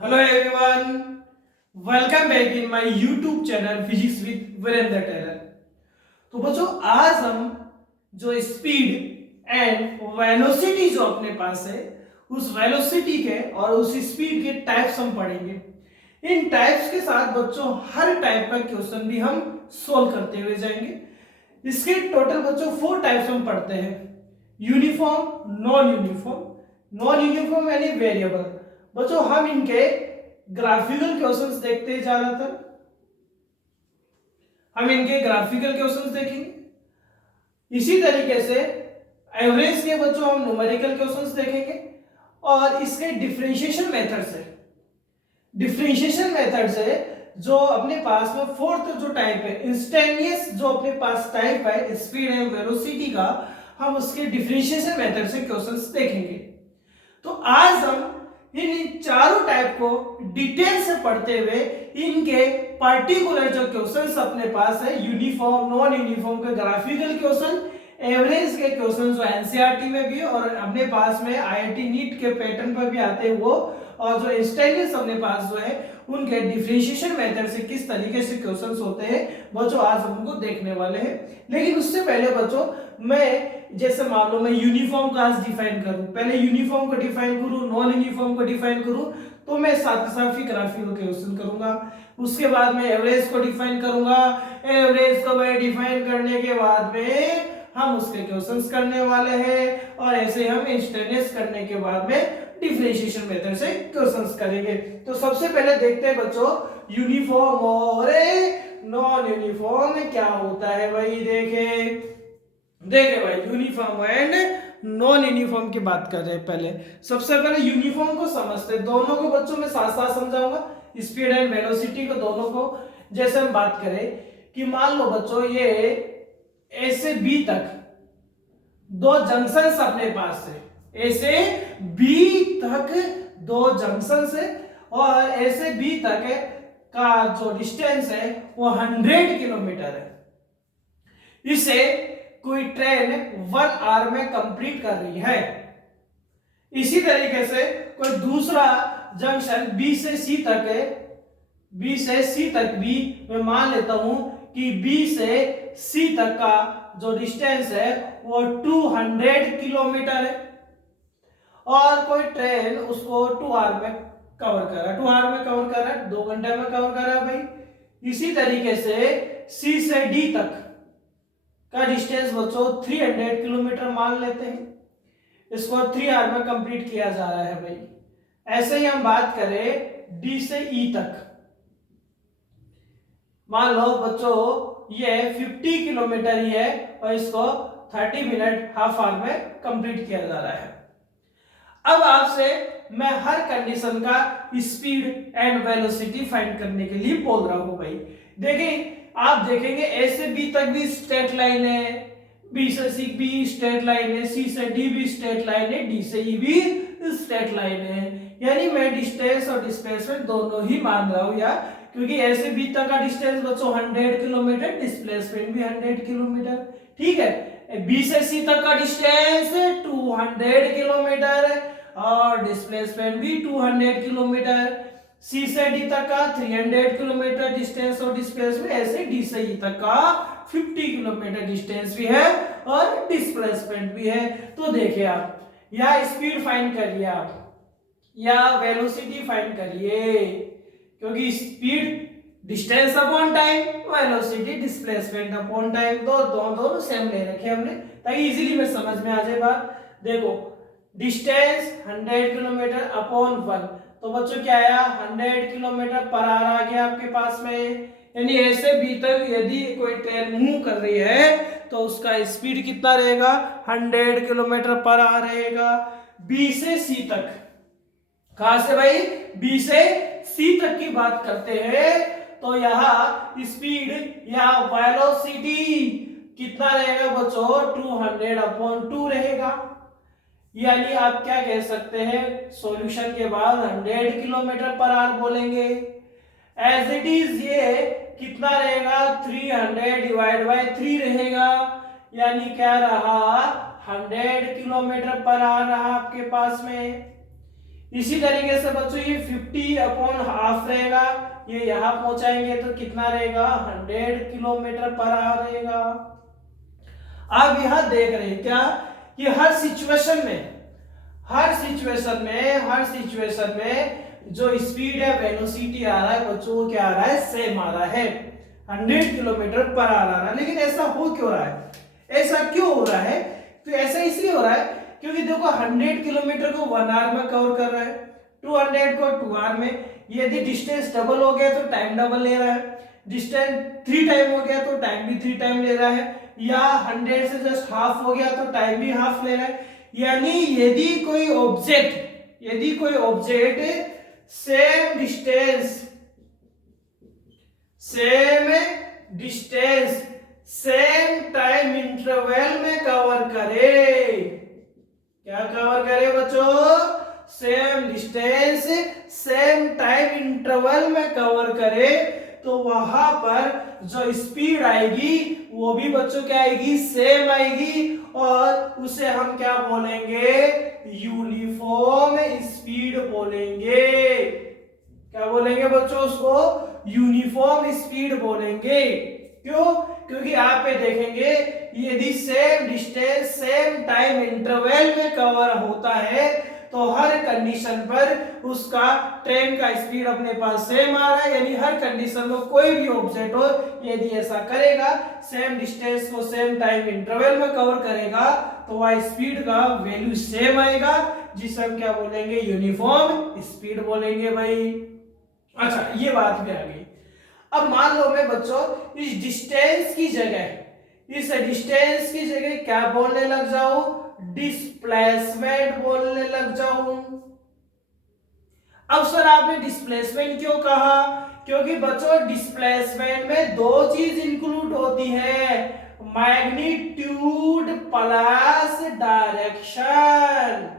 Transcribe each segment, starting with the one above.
Hello everyone, welcome back in my YouTube channel physics with Virendra Tailor. तो बच्चों, आज हम जो स्पीड एंड वेलोसिटी जो अपने पास है उस वेलोसिटी के और उस स्पीड के टाइप्स हम पढ़ेंगे। इन टाइप्स के साथ बच्चों हर टाइप का क्वेश्चन भी हम सोल्व करते हुए जाएंगे। इसके टोटल बच्चों 4 टाइप्स हम पढ़ते हैं: uniform, non uniform. Non uniform यानी वेरिएबल। बच्चों, हम इनके ग्राफिकल क्वेश्चंस देखते हैं। ज्यादातर हम इनके ग्राफिकल क्वेश्चंस देखेंगे। इसी तरीके से एवरेज के बच्चों हम न्यूमेरिकल क्वेश्चंस देखेंगे। और इसके डिफरेंशिएशन मेथड से जो अपने पास में फोर्थ जो टाइप है, इंस्टेंटेनियस जो अपने पास टाइप है स्पीड एंड वेलोसिटी का, हम उसके डिफरेंशिएशन मेथड से क्वेश्चंस देखेंगे। तो आज हम इन चारों टाइप को डिटेल से पढ़ते हुए इनके पार्टिकुलर जो क्वेश्चंस अपने पास है, यूनिफॉर्म, नॉन यूनिफॉर्म के ग्राफिकल क्वेश्चन, एवरेज के क्वेश्चन जो एनसीईआरटी में भी और अपने पास में आईआईटी नीट के पैटर्न पर भी आते हैं वो, और जो इंस्टेंटेनियस अपने पास जो है उनके डिफरेंशिएशन मेथड से किस तरीके से क्वेश्चंस होते हैं बच्चों, आज हम उनको देखने वाले हैं। लेकिन उससे पहले बच्चों, मैं जैसे मान लो मैं यूनिफॉर्म को आज डिफाइन करूं, पहले यूनिफॉर्म को डिफाइन करूं, नॉन यूनिफॉर्म को डिफाइन करूं, तो मैं साथ साथ ही ग्राफिकल क्वेश्चन करूंगा। उसके बाद मैं एवरेज को डिफाइन करूंगा। एवरेज को मैं डिफाइन करने के बाद में हम उसके क्वेश्चंस करने वाले हैं, और ऐसे हम इंस्टेंटेनियस करने के बाद में डिफरेंशिएशन मेथड से क्वेश्चंस करेंगे। तो सबसे पहले देखते हैं बच्चों, यूनिफॉर्म और नॉन यूनिफॉर्म क्या होता है। भाई देखे भाई, यूनिफॉर्म एंड नॉन यूनिफॉर्म की बात कर रहे हैं। पहले सबसे पहले यूनिफॉर्म को समझते हैं। दोनों को बच्चों में साथ साथ समझाऊंगा, स्पीड एंड वेलोसिटी को दोनों को। जैसे हम बात करें कि मान लो बच्चों, ये ए से बी तक दो जंक्शन अपने पास है। ए से बी तक दो जंक्शन है, और ए से बी तक का जो डिस्टेंस है वो 100 किलोमीटर है। इसे कोई ट्रेन 1 आवर में कंप्लीट कर रही है। इसी तरीके से कोई दूसरा जंक्शन बी से सी तक है। बी से सी तक भी मैं मान लेता हूं कि बी से सी तक का जो डिस्टेंस है वो 200 किलोमीटर है, और कोई ट्रेन उसको 2 आवर में कवर कर रहा है। 2 आवर में कवर कर रहा है, 2 घंटे में कवर कर रहा है भाई। इसी तरीके से सी से डी तक का डिस्टेंस बच्चों 300 किलोमीटर मान लेते हैं। इसको 3 आवर में कंप्लीट किया जा रहा है भाई। ऐसे ही हम बात करें डी से ई तक, मान लो बच्चों ये 50 किलोमीटर ही है, और इसको 30 मिनट, हाफ आवर में कंप्लीट किया जा रहा है। अब आपसे मैं हर कंडीशन का स्पीड एंड वेलोसिटी फाइंड करने के लिए बोल रहा हूं भाई। देखिए, आप देखेंगे ए से बी तक भी स्ट्रेट लाइन है, बी से सी भी स्ट्रेट लाइन है, सी से डी भी स्ट्रेट लाइन है, डी से ई भी स्ट्रेट लाइन है। यानी मैं डिस्टेंस और डिस्प्लेसमेंट दोनों ही मान रहा हूं, या क्योंकि ए से बी तक का डिस्टेंस बच्चों 100 किलोमीटर, डिस्प्लेसमेंट भी 100 किलोमीटर। ठीक है, बी से सी तक का डिस्टेंस 200 किलोमीटर और डिस्प्लेसमेंट भी 200 किलोमीटर। सी से डी तक का 300 किलोमीटर डिस्टेंस और डिस्प्लेसमेंट, ऐसे डी से ई तक का 50 किलोमीटर डिस्टेंस भी है और डिस्प्लेसमेंट भी है। तो देखिए, आप या स्पीड फाइंड करिए आप, या वेलोसिटी फाइंड करिए, क्योंकि speed distance upon time, velocity displacement upon time, दोनों सेम ले रखे हमने ताकि इजीली में समझ में आ जाए बात। देखो, डिस्टेंस 100 किलोमीटर अपॉन 1, तो बच्चों क्या आया, 100 किलोमीटर पर आवर आ गया आपके पास में। यानी ए से बी तक यदि कोई ट्रेन मूव कर रही है तो उसका स्पीड कितना रहेगा, 100 किलोमीटर पर आवर रहेगा। बी से सी तक, कहां से भाई, बी से सी तक की बात करते हैं, तो यहां स्पीड या वेलोसिटी कितना रहेगा बच्चों, 200 अपॉन 2 रहेगा। यानी आप क्या कह सकते हैं, सॉल्यूशन के बाद 100 किलोमीटर पर आवर बोलेंगे। एज इट इज ये कितना रहेगा, 300 डिवाइड बाय 3 रहेगा। यानी क्या रहा, 100 किलोमीटर पर आवर रहा आपके पास में। इसी तरीके से बच्चों ये 50 अपॉन हाफ रहेगा, ये यहाँ पहुंचाएंगे तो कितना रहेगा 100 किलोमीटर पर आवर रहेगा। आप यहाँ देख रहे हैं क्या कि हर सिचुएशन में जो स्पीड है वेलोसिटी आ रहा है बच्चों वो क्या आ रहा है सेम आ रहा है 100 किलोमीटर पर आवर आ रहा है। लेकिन ऐसा हो क्यों रहा है, ऐसा क्यों हो रहा है? तो ऐसा इसलिए हो रहा है क्योंकि देखो 100 किलोमीटर को 1 आवर में कवर कर रहा है, 200 को 2 आवर में। यदि डिस्टेंस डबल हो गया तो टाइम डबल ले रहा है, डिस्टेंस 3 टाइम हो गया तो टाइम भी 3 टाइम ले रहा है, या 100 से जस्ट हाफ हो गया तो टाइम भी हाफ ले रहा है। यानी यदि कोई object same distance same time interval में कवर करे, क्या कवर करे बच्चों? Same distance same time interval में कवर करे तो वहां पर जो स्पीड आएगी वो भी बच्चों क्या आएगी सेम आएगी, और उसे हम क्या बोलेंगे यूनिफॉर्म स्पीड बोलेंगे। क्या बोलेंगे बच्चों? उसको यूनिफॉर्म स्पीड बोलेंगे। क्यों? क्योंकि आप पे देखेंगे यदि same distance same time interval में कवर होता है तो हर कंडीशन पर उसका ट्रेन का स्पीड अपने पास सेम आ रहा है। यानी हर कंडीशन में कोई भी ऑब्जेक्ट हो यदि ऐसा करेगा सेम डिस्टेंस को सेम टाइम इंटरवल में कवर करेगा तो वह स्पीड का वैल्यू सेम आएगा, जिसे हम क्या बोलेंगे यूनिफॉर्म स्पीड बोलेंगे भाई। अच्छा ये बात भी आ गई। अब मान लो मैं बच्चों इस डिस्टेंस की जगह क्या बोलने लग जाऊं? डिस्प्लेसमेंट बोलने लग जाऊं। अब सर आपने डिस्प्लेसमेंट क्यों कहा? क्योंकि बच्चों डिस्प्लेसमेंट में दो चीज इंक्लूड होती है, magnitude plus direction.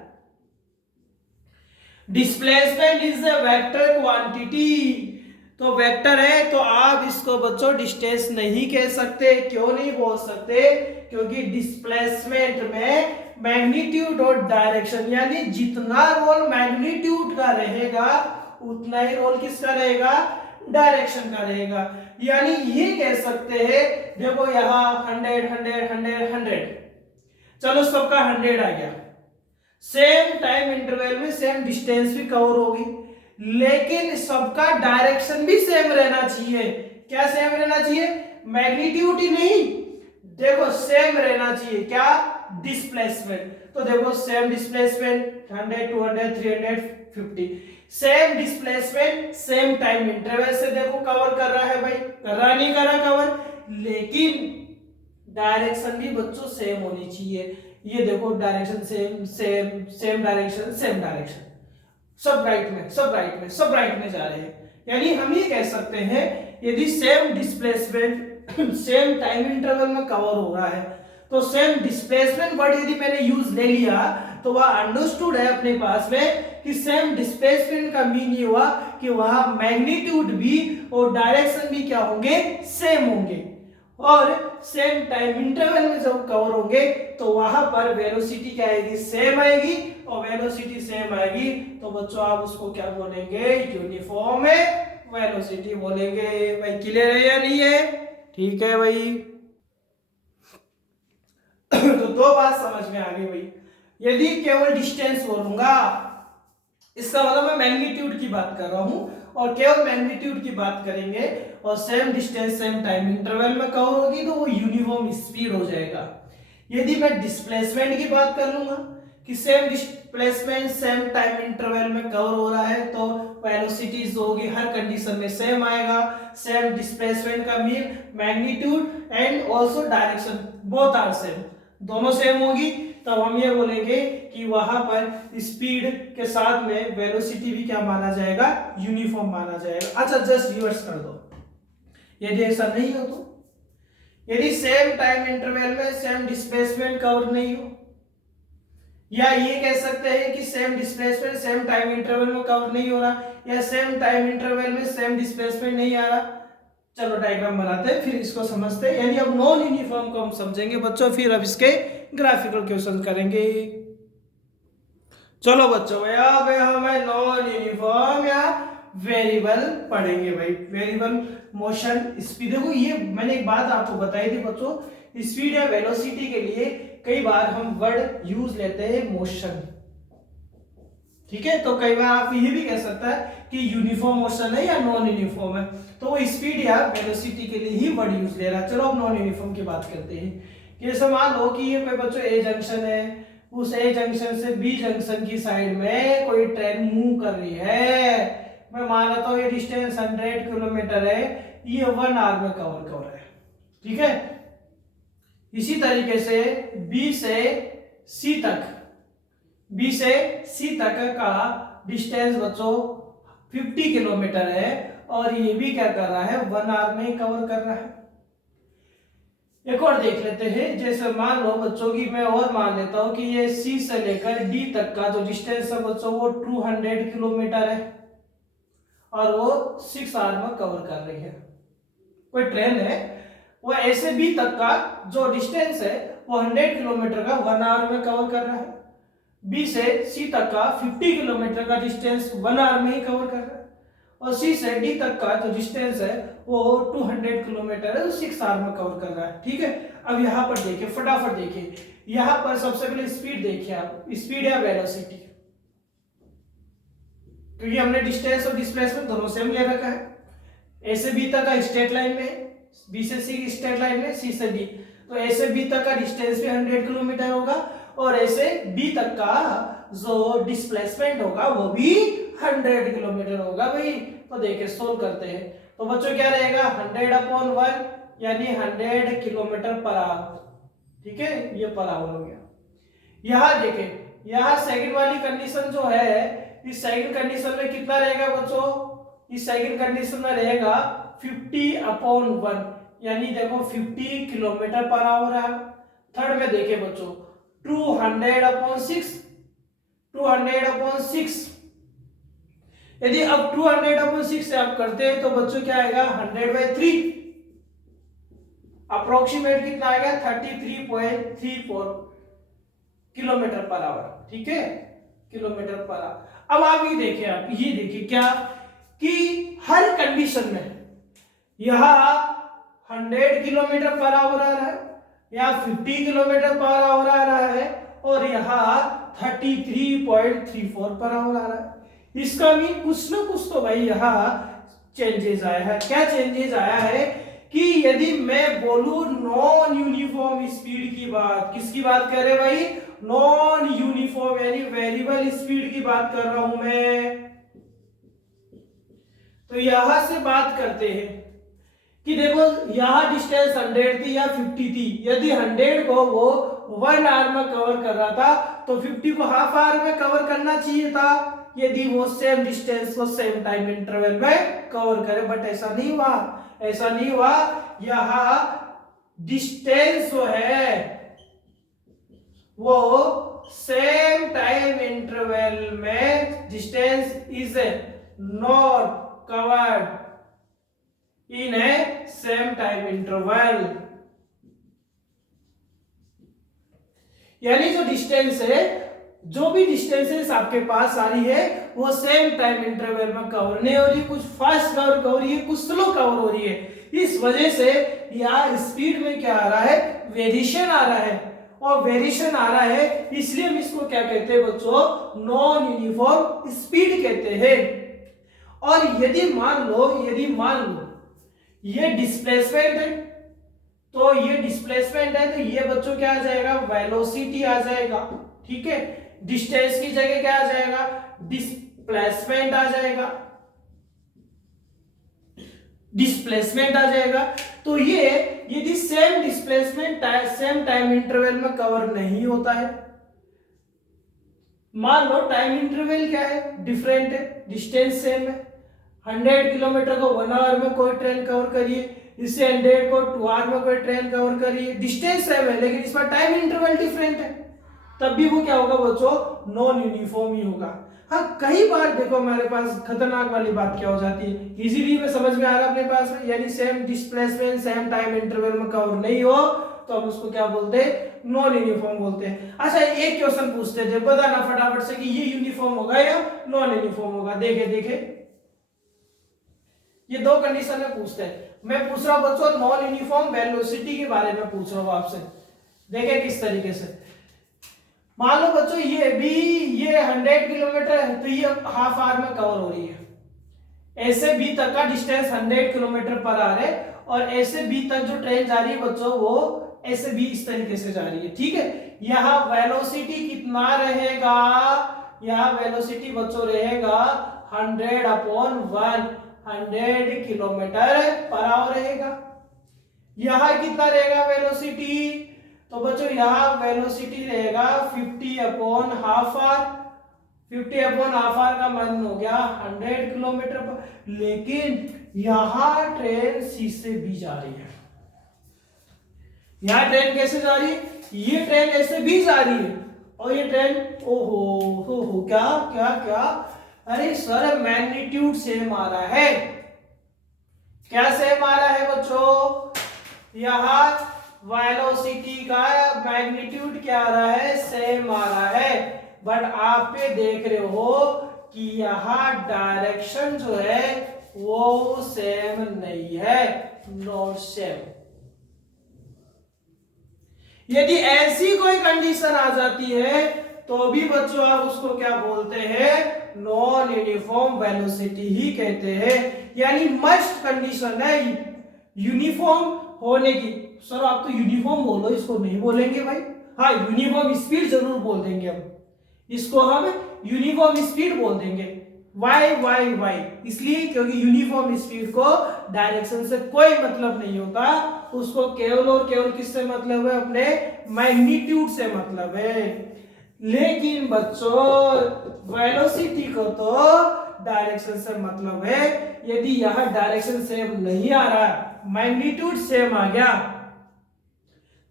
Displacement is a vector quantity, तो वेक्टर है तो आप इसको बच्चों डिस्टेंस नहीं कह सकते। क्यों नहीं बोल सकते? क्योंकि डिस्प्लेसमेंट में मैग्नीट्यूड और डायरेक्शन यानी जितना रोल मैग्नीट्यूड का रहेगा उतना ही रोल किसका रहेगा? डायरेक्शन का रहेगा। यानी ये कह सकते हैं देखो यहाँ 100 चलो सबका 100 आ गया, सेम टाइम इंटरवल में सेम डिस्टेंस भी कवर होगी, लेकिन सबका डायरेक्शन भी सेम रहना चाहिए। क्या सेम रहना चाहिए? मैग्नीट्यूड ही नहीं, देखो सेम रहना चाहिए क्या? डिस्प्लेसमेंट। तो देखो same displacement 100 200 300 50, same displacement same time interval से देखो कवर कर रहा है भाई, कर रहा नहीं कर रहा कवर, लेकिन डायरेक्शन भी बच्चों सेम होनी चाहिए। ये देखो डायरेक्शन सेम डायरेक्शन सब राइट में जा रहे हैं। यानी हम ये कह सकते हैं यदि same displacement same time interval में कवर हो रहा है तो सेम डिस्प्लेसमेंट वर्ड यदि मैंने यूज ले लिया तो वह अंडरस्टूड है अपने पास में कि सेम डिस्प्लेसमेंट का मीन ये हुआ कि वहां मैग्नीट्यूड भी और डायरेक्शन भी क्या होंगे? सेम होंगे, और सेम टाइम इंटरवल में जब कवर होंगे तो वहां पर वेलोसिटी क्या आएगी? सेम आएगी, और वेलोसिटी सेम आएगी तो बच्चों आप उसको क्या बोलेंगे? यूनिफॉर्म वेलोसिटी बोलेंगे। भाई क्लियर है या नहीं है? ठीक है भाई। तो दो बात समझ में आ गई भाई। यदि केवल डिस्टेंस बोलूंगा इसका मतलब मैं मैग्नीट्यूड की बात कर रहा हूं, और केवल मैग्नीट्यूड की बात करेंगे और same distance same time interval में कवर होगी तो वो यूनिफॉर्म स्पीड हो जाएगा। यदि मैं डिस्प्लेसमेंट की बात कर लूंगा कि same displacement same time interval में कवर हो रहा है तो वेलोसिटी जो होगी हर कंडीशन में सेम आएगा। सेम डिस्प्लेसमेंट का mean magnitude and also direction both are same, दोनों सेम होगी, तब हम ये बोलेंगे कि वहां पर स्पीड के साथ में वेलोसिटी भी क्या माना जाएगा? यूनिफॉर्म माना जाएगा। अच्छा जस्ट रिवर्स कर दो, यदि ऐसा नहीं हो तो यदि सेम टाइम इंटरवल में सेम डिस्प्लेसमेंट कवर नहीं हो, या ये कह सकते हैं कि same displacement same time interval में कवर नहीं हो रहा, या सेम टाइम इंटरवल में सेम डिस्प्लेसमेंट नहीं आ रहा। चलो डायग्राम बनाते हैं फिर इसको समझते हैं। यानी अब नॉन यूनिफॉर्म को हम समझेंगे बच्चों, फिर अब इसके ग्राफिकल क्वेश्चन करेंगे। चलो बच्चों भाई अब हमें नॉन यूनिफॉर्म या वेरिएबल पढ़ेंगे भाई। वेरिएबल मोशन स्पीड, देखो ये मैंने एक बात आपको बताई थी बच्चों, स्पीड या वेलोसिटी के लिए कई बार हम वर्ड यूज लेते हैं मोशन, ठीक है। तो कई बार आप ये भी कह सकता है कि यूनिफॉर्म मोशन है या नॉन यूनिफॉर्म है, तो वो स्पीड या वेलोसिटी के लिए ही वर्ड यूज ले रहा है। चलो अब नॉन यूनिफॉर्म की बात करते हैं। कि जैसे मान लो कि ये कोई बच्चों ए जंक्शन है, उस ए जंक्शन से बी जंक्शन की साइड में कोई ट्रेन मूव कर रही है, मैं मान लेता हूँ ये डिस्टेंस 100 किलोमीटर है, ये 1 आवर में कवर कर रहा है, ठीक है। इसी तरीके से बी से सी तक, बी से सी तक का डिस्टेंस बच्चों 50 किलोमीटर है, और ये भी क्या कर रहा है 1 आवर में कवर कर रहा है। एक और देख लेते हैं, जैसे मान लो बच्चों की मैं और मान लेता हूं कि ये सी से लेकर डी तक का जो डिस्टेंस है बच्चों वो 200 किलोमीटर है, और वो 6 आवर में कवर कर रही है। कोई ट्रेन है, वो ए से बी तक का जो डिस्टेंस है वो 100 किलोमीटर का 1 आवर में कवर कर रहा है, बी से सी तक का 50 किलोमीटर का डिस्टेंस 1 आवर में ही कवर कर रहा है, और सी से डी तक का जो डिस्टेंस है वो 200 किलोमीटर है, 6 आवर में कवर कर रहा है, ठीक है। अब यहाँ पर देखिए, फटाफट देखिए, यहाँ पर सबसे पहले स्पीड देखिए आप, स्पीड या वेलोसिटी, क्योंकि हमने डिस्टेंस और डिस्प्लेसमेंट दोनों सेम ले रखा है। ए से बी तक का स्ट्रेट लाइन में, बी से सी स्ट्रेट लाइन में, सी से डी, तो ए से बी तक का डिस्टेंस भी 100 किलोमीटर होगा, और ए से बी तक का जो डिस्प्लेसमेंट होगा वो भी 100 किलोमीटर होगा भाई। तो देखिए सोल्व करते हैं, तो बच्चों क्या रहेगा 100/1 यानी 100 किलोमीटर पर आवर, ठीक है, ये पर आवर हो गया। यहां देखिए, यहां सेकंड वाली कंडीशन जो है, इस सेकंड कंडीशन में कितना रहेगा बच्चों, इस सेकंड कंडीशन में रहेगा 50/1 यानी देखो 50 किलोमीटर पर आवर है। थर्ड में देखिए बच्चों 200/6, 200/6, यदि अब 200/6 से आप करते हैं तो बच्चों क्या आएगा 100/3, अप्रोक्सीमेट कितना आएगा 33.34 किलोमीटर पर आवर, ठीक है, किलोमीटर पर आवर। अब आप ये देखिए, आप ये देखिए क्या कि हर कंडीशन में यहां 100 किलोमीटर पर आवर आ रहा है, या 50 किलोमीटर पर आवर आ रहा है, और यहां 33.34 पर आवर आ रहा है। इसका मीन कुछ ना कुछ तो भाई यहां चेंजेस आया है। क्या चेंजेस आया है कि यदि मैं बोलूं नॉन यूनिफॉर्म स्पीड की बात, किसकी बात कर रहे भाई, नॉन यूनिफॉर्म यानी वेरिएबल स्पीड की बात कर रहा हूं मैं, तो यहां से बात करते हैं कि देखो यहां डिस्टेंस 100 थी या 50 थी, यदि 100 को वो 1 आवर में कवर कर रहा था तो 50 को हाफ आवर में कवर करना चाहिए था, यदि वो सेम डिस्टेंस को सेम टाइम इंटरवल में कवर करे। बट ऐसा नहीं हुआ, ऐसा नहीं हुआ, यहां डिस्टेंस जो है वो सेम टाइम इंटरवल में distance is not covered in A same time interval, यानी जो डिस्टेंस है, जो भी डिस्टेंसेस आपके पास आ रही है वो सेम टाइम इंटरवल में कवर नहीं हो रही, कुछ फास्ट कवर हो रही है, कुछ स्लो कवर हो रही है। इस वजह से यहाँ स्पीड में क्या आ रहा है, वेरिएशन आ रहा है, और वेरिएशन आ रहा है इसलिए हम इसको क्या कहते हैं बच्चों, नॉन यूनिफॉर्म स्पीड कहते हैं। और यदि मान लो ये डिस्प्लेसमेंट है, तो ये डिस्प्लेसमेंट है, तो ये बच्चों क्या आ जाएगा, वेलोसिटी आ जाएगा, ठीक है। डिस्टेंस की जगह क्या आ जाएगा, डिस्प्लेसमेंट आ जाएगा, डिस्प्लेसमेंट आ जाएगा। तो ये यदि same displacement same time interval में कवर नहीं होता है, मान लो टाइम इंटरवल क्या है, डिफरेंट है, डिस्टेंस सेम है, 100 किलोमीटर को 1 आवर में कोई ट्रेन कवर करिए, इससे 100 को 2 आवर में कोई ट्रेन कवर करिए, डिस्टेंस सेम है लेकिन इसमें टाइम इंटरवल डिफरेंट है, तब भी वो क्या होगा बच्चों, नॉन यूनिफॉर्म ही होगा। हाँ, कई बार देखो हमारे पास खतरनाक वाली बात क्या हो जाती है, इजीली में समझ में आ रहा है अपने पास में, यानी same displacement same time interval में कवर नहीं हो तो हम उसको क्या बोलते हैं, नॉन यूनिफॉर्म बोलते हैं। अच्छा एक क्वेश्चन पूछते थे, बताना फटाफट से कि ये यूनिफॉर्म होगा या नॉन यूनिफॉर्म होगा। देखे देखे ये दो कंडीशन में पूछते हैं। मैं पूछ रहा हूं बच्चों नॉन यूनिफॉर्म वेलोसिटी के बारे में पूछ रहा हूं आपसे। देखे किस तरीके से, मान लो बच्चों ये 100 किलोमीटर है तो ये हाफ आवर में कवर हो रही है। ऐसे बी तक का डिस्टेंस 100 किलोमीटर पर आवर है और ऐसे बी तक जो ट्रेन जा रही है बच्चों वो ऐसे भी इस तरीके से जा रही है। ठीक है, यहाँ वेलोसिटी कितना रहेगा, यहाँ वेलोसिटी बच्चों रहेगा 100/1 100 किलोमीटर पर आवर रहेगा। यहाँ कितना रहेगा वेलोसिटी, तो बच्चों यहाँ वेलोसिटी रहेगा 50/हाफ आवर। 50/हाफ आवर का मान हो गया 100 किलोमीटर पर। लेकिन यहाँ ट्रेन सी से बी जा रही है। यहाँ ट्रेन कैसे जा रही है, ये ट्रेन ऐसे भी जा रही है और ये ट्रेन ओहो क्या क्या क्या, अरे सर मैग्नीट्यूड सेम आ रहा है। क्या सेम आ रहा है बच्चों, यहाँ वेलोसिटी का मैग्नीट्यूड क्या आ रहा है, सेम आ रहा है। बट आप ये देख रहे हो कि यहाँ डायरेक्शन जो है वो सेम नहीं है, नॉट सेम। यदि ऐसी कोई कंडीशन आ जाती है तो भी बच्चों आप उसको क्या बोलते हैं, नॉन यूनिफॉर्म वेलोसिटी ही कहते हैं। यानी मस्ट कंडीशन है यूनिफॉर्म होने की। सर आप तो यूनिफॉर्म बोलो, इसको नहीं बोलेंगे भाई। हाँ यूनिफॉर्म स्पीड जरूर बोल देंगे हम, इसको हम यूनिफॉर्म स्पीड बोल देंगे। वाई वाई वाई इसलिए क्योंकि यूनिफॉर्म स्पीड को डायरेक्शन से कोई मतलब नहीं होता, उसको केवल और केवल किससे मतलब है, अपने मैग्नीट्यूड से मतलब है। लेकिन बच्चों वेलोसिटी को तो डायरेक्शन से मतलब है। यदि यह डायरेक्शन सेम नहीं आ रहा, मैग्नीट्यूड सेम आ गया,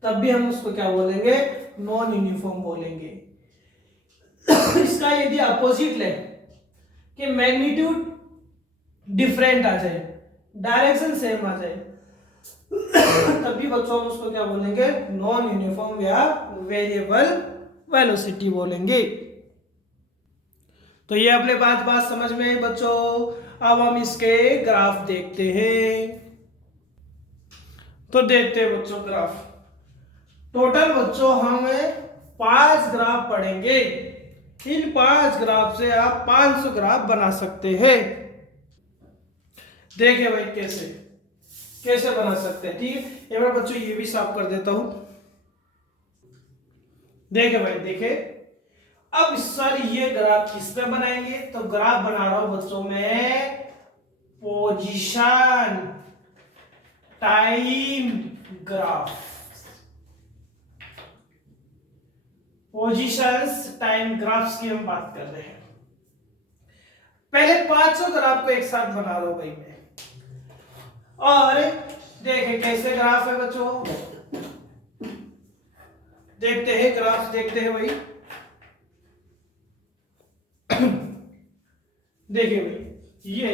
तब भी हम उसको क्या बोलेंगे, नॉन यूनिफॉर्म बोलेंगे। इसका यदि अपोजिट ले कि मैग्नीट्यूड डिफरेंट आ जाए, डायरेक्शन सेम आ जाए, तब भी बच्चों हम उसको क्या बोलेंगे, नॉन यूनिफॉर्म या वेरिएबल वेलोसिटी बोलेंगे। तो ये अपने बात समझ में आई बच्चों। अब हम इसके ग्राफ देखते हैं। तो देखते हैं बच्चों ग्राफ। टोटल बच्चों हम 5 ग्राफ पढ़ेंगे। इन 5 ग्राफ से आप 500 ग्राफ बना सकते हैं। देखिए भाई कैसे बना सकते हैं। ठीक है, एक बार बच्चों ये भी साफ कर देता हूं। देखे भाई देखे, अब सर ये ग्राफ किस पे बनाएंगे, तो ग्राफ बना रहा हूं बच्चों में position time graph. Positions time graphs की हम बात कर रहे हैं। पहले 500 ग्राफ को एक साथ बना लो भाई मैं, और देखें कैसे ग्राफ है बच्चों। देखते हैं ग्राफ, देखते हैं भाई। देखिए भाई ये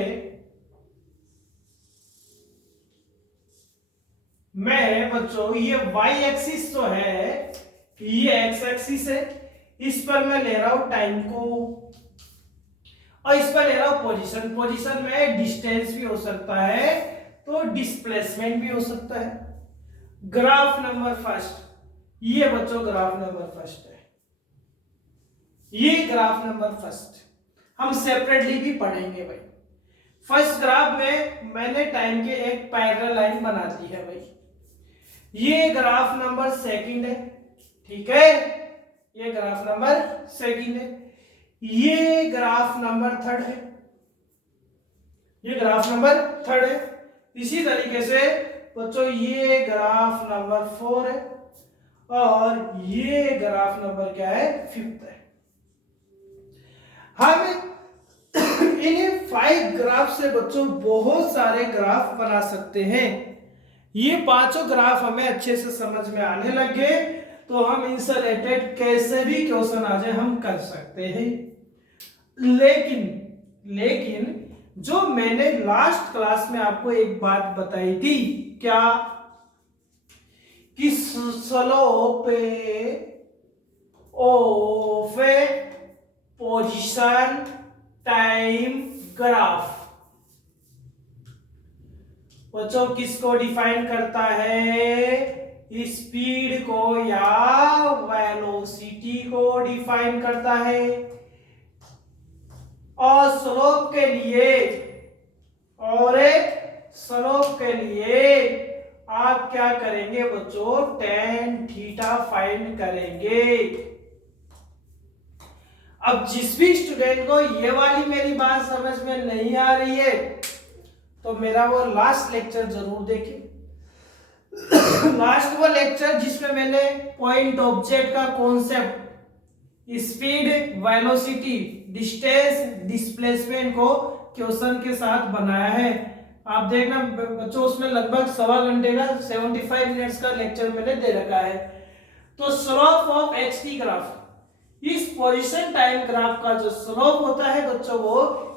मैं बच्चों ये वाई एक्सिस तो है, ये एक्स एक्सिस है, इस पर मैं ले रहा हूं टाइम को और इस पर ले रहा हूं पोजीशन। पोजीशन में डिस्टेंस भी हो सकता है तो डिस्प्लेसमेंट भी हो सकता है। ग्राफ नंबर फर्स्ट, ये बच्चों ग्राफ नंबर फर्स्ट है, ये ग्राफ नंबर फर्स्ट हम सेपरेटली भी पढ़ेंगे भाई। फर्स्ट ग्राफ में मैंने टाइम के एक पैरेलल लाइन बना दी है भाई। ये ग्राफ नंबर सेकंड है, ठीक है, ये ग्राफ नंबर सेकंड है। ये ग्राफ नंबर थर्ड है, ये ग्राफ नंबर थर्ड है। इसी तरीके से बच्चों ये ग्राफ नंबर 4 है और ये ग्राफ नंबर क्या है, 5th है। हम इन 5 ग्राफ से बच्चों बहुत सारे ग्राफ बना सकते हैं। ये 5 ग्राफ हमें अच्छे से समझ में आने लग गए तो हम इनसे रिलेटेड कैसे भी क्वेश्चन आ जाए हम कर सकते हैं। लेकिन जो मैंने लास्ट क्लास में आपको एक बात बताई थी, क्या कि slope of position time graph बच्चों किसको डिफाइन करता है? स्पीड को या वेलोसिटी को डिफाइन करता है। और स्लोप के लिए आप क्या करेंगे बच्चों? tan थीटा फाइंड करेंगे। अब जिस भी स्टूडेंट को ये वाली मेरी बात समझ में नहीं आ रही है तो मेरा वो लास्ट लेक्चर जरूर देखें। लास्ट वो लेक्चर जिसमें मैंने पॉइंट ऑब्जेक्ट का concept, speed, velocity, distance, displacement को क्वेश्चन के साथ बनाया है। आप देखना बच्चों, उसमें लगभग 1.25 घंटे का 75 मिनट्स का लेक्चर मैंने दे रखा है। तो स्लोप ऑफ एक्सटी ग्राफ, इस पोजीशन टाइम ग्राफ का जो स्लोप होता है बच्चों वो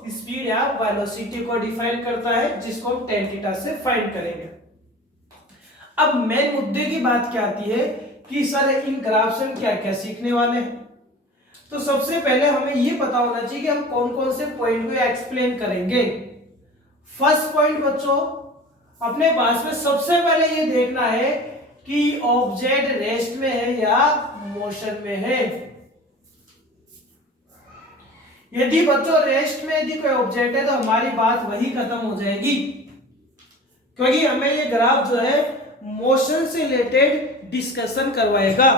स्पीड या वेलोसिटी को डिफाइन करता है, जिसको हम tan थीटा से फाइंड करेंगे। अब मेन मुद्दे की बात क्या आती है कि सर इन ग्राफ से हम क्या क्या सीखने वाले हैं। तो सबसे पहले हमें ये पता होना चाहिए कि हम कौन कौन से पॉइंट को एक्सप्लेन करेंगे। फर्स्ट पॉइंट बच्चों, अपने पास में सबसे पहले ये देखना है कि ऑब्जेक्ट रेस्ट में है या मोशन में है। यदि बच्चों रेस्ट में यदि कोई ऑब्जेक्ट है तो हमारी बात वही खत्म हो जाएगी, क्योंकि हमें ये ग्राफ जो है मोशन से रिलेटेड डिस्कशन करवाएगा।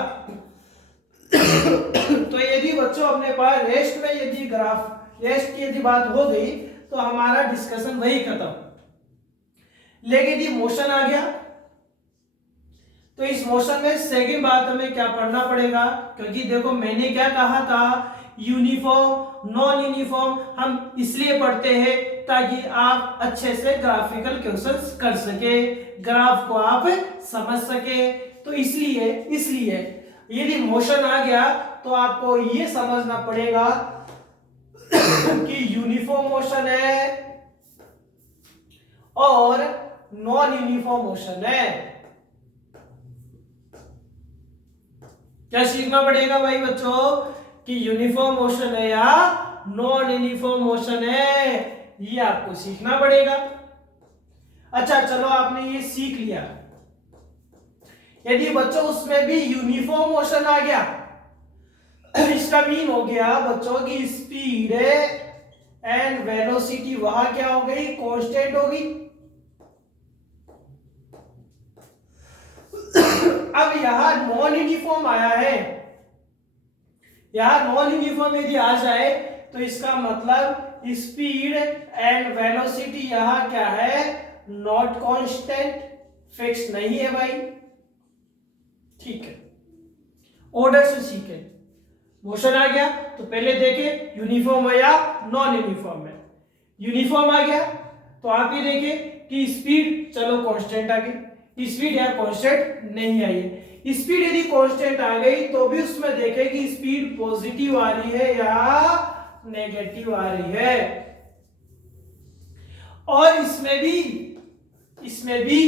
तो यदि बच्चों अपने पास रेस्ट में यदि ग्राफ, रेस्ट की यदि बात हो गई तो हमारा डिस्कशन वही खत्म। लेकिन यदि मोशन आ गया तो इस मोशन में सेकंड बात हमें क्या पढ़ना पड़ेगा, क्योंकि देखो मैंने क्या कहा था, यूनिफॉर्म नॉन यूनिफॉर्म हम इसलिए पढ़ते हैं ताकि आप अच्छे से ग्राफिकल क्वेश्चंस कर सके, ग्राफ को आप समझ सके। तो इसलिए यदि मोशन आ गया तो आपको ये समझना पड़ेगा कि यूनिफॉर्म मोशन है और नॉन यूनिफॉर्म मोशन है। क्या सीखना पड़ेगा भाई बच्चों कि यूनिफॉर्म मोशन है या नॉन यूनिफॉर्म मोशन है, ये आपको सीखना पड़ेगा। अच्छा चलो आपने ये सीख लिया। यदि बच्चों उसमें भी यूनिफॉर्म मोशन आ गया, इसका मीन हो गया बच्चों की स्पीड एंड वेलोसिटी वहां क्या हो गई? कांस्टेंट हो गई। अब यहां नॉन यूनिफॉर्म आया है, यहां नॉन यूनिफॉर्म यदि आ जाए तो इसका मतलब स्पीड एंड वेलोसिटी यहां क्या है? नॉट कांस्टेंट, फिक्स नहीं है भाई। ठीक है, ऑर्डर से सीखे। मोशन आ गया तो पहले देखे यूनिफॉर्म है या नॉन यूनिफॉर्म है। यूनिफॉर्म आ गया तो आप ये देखे कि स्पीड चलो कांस्टेंट आ गई, स्पीड या कांस्टेंट नहीं आई है। स्पीड यदि कांस्टेंट आ गई तो भी उसमें देखे कि स्पीड पॉजिटिव आ रही है या नेगेटिव आ रही है। और इसमें भी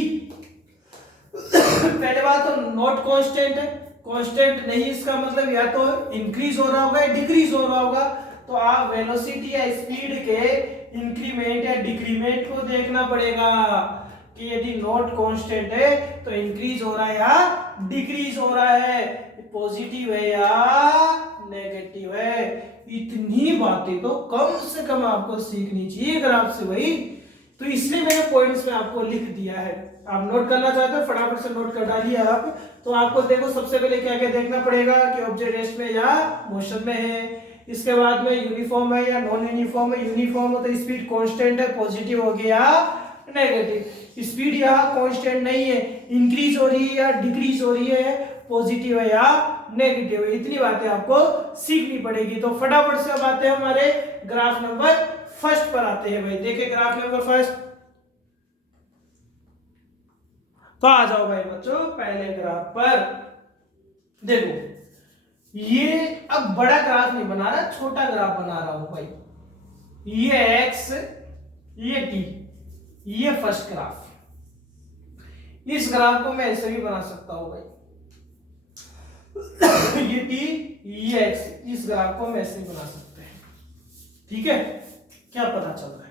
पहले बात तो नॉट कांस्टेंट है, कांस्टेंट नहीं, इसका मतलब या तो इंक्रीज हो रहा होगा या डिक्रीज हो रहा होगा। तो आप वेलोसिटी या स्पीड के इंक्रीमेंट या डिक्रीमेंट को देखना पड़ेगा कि यदि नॉट कांस्टेंट है तो इंक्रीज हो रहा है या डिक्रीज हो रहा है, पॉजिटिव है या नेगेटिव है। इतनी बातें तो कम से कम आपको सीखनी चाहिए ग्राफ से भाई। तो इसलिए मैंने पॉइंट्स में आपको लिख दिया है, आप नोट करना चाहते हो फटाफट से नोट कर डालिए आप। तो आपको देखो सबसे पहले क्या क्या देखना पड़ेगा कि ऑब्जेक्ट रेस्ट में या मोशन में है। इसके बाद में यूनिफॉर्म है या नॉन यूनिफॉर्म है। यूनिफॉर्म हो तो स्पीड कांस्टेंट है, पॉजिटिव हो गया नेगेटिव। स्पीड यहाँ कांस्टेंट नहीं है, इंक्रीज हो रही है या डिक्रीज हो रही है, पॉजिटिव है या नेगेटिव है। इतनी बातें आपको सीखनी पड़ेगी। तो फटाफट से अब आते हैं हमारे ग्राफ नंबर फर्स्ट पर आते हैं भाई। देखिए ग्राफ नंबर फर्स्ट, तो आ जाओ भाई बच्चों पहले ग्राफ पर। देखो ये अब बड़ा ग्राफ नहीं बना रहा, छोटा ग्राफ बना रहा हूं भाई। ये एक्स, ये टी, ये फर्स्ट ग्राफ। इस ग्राफ को मैं ऐसे भी बना सकता हूं भाई, ये t ये x, इस ग्राफ को मैं ऐसे भी बना सकते हैं। ठीक है, क्या पता चल रहा है?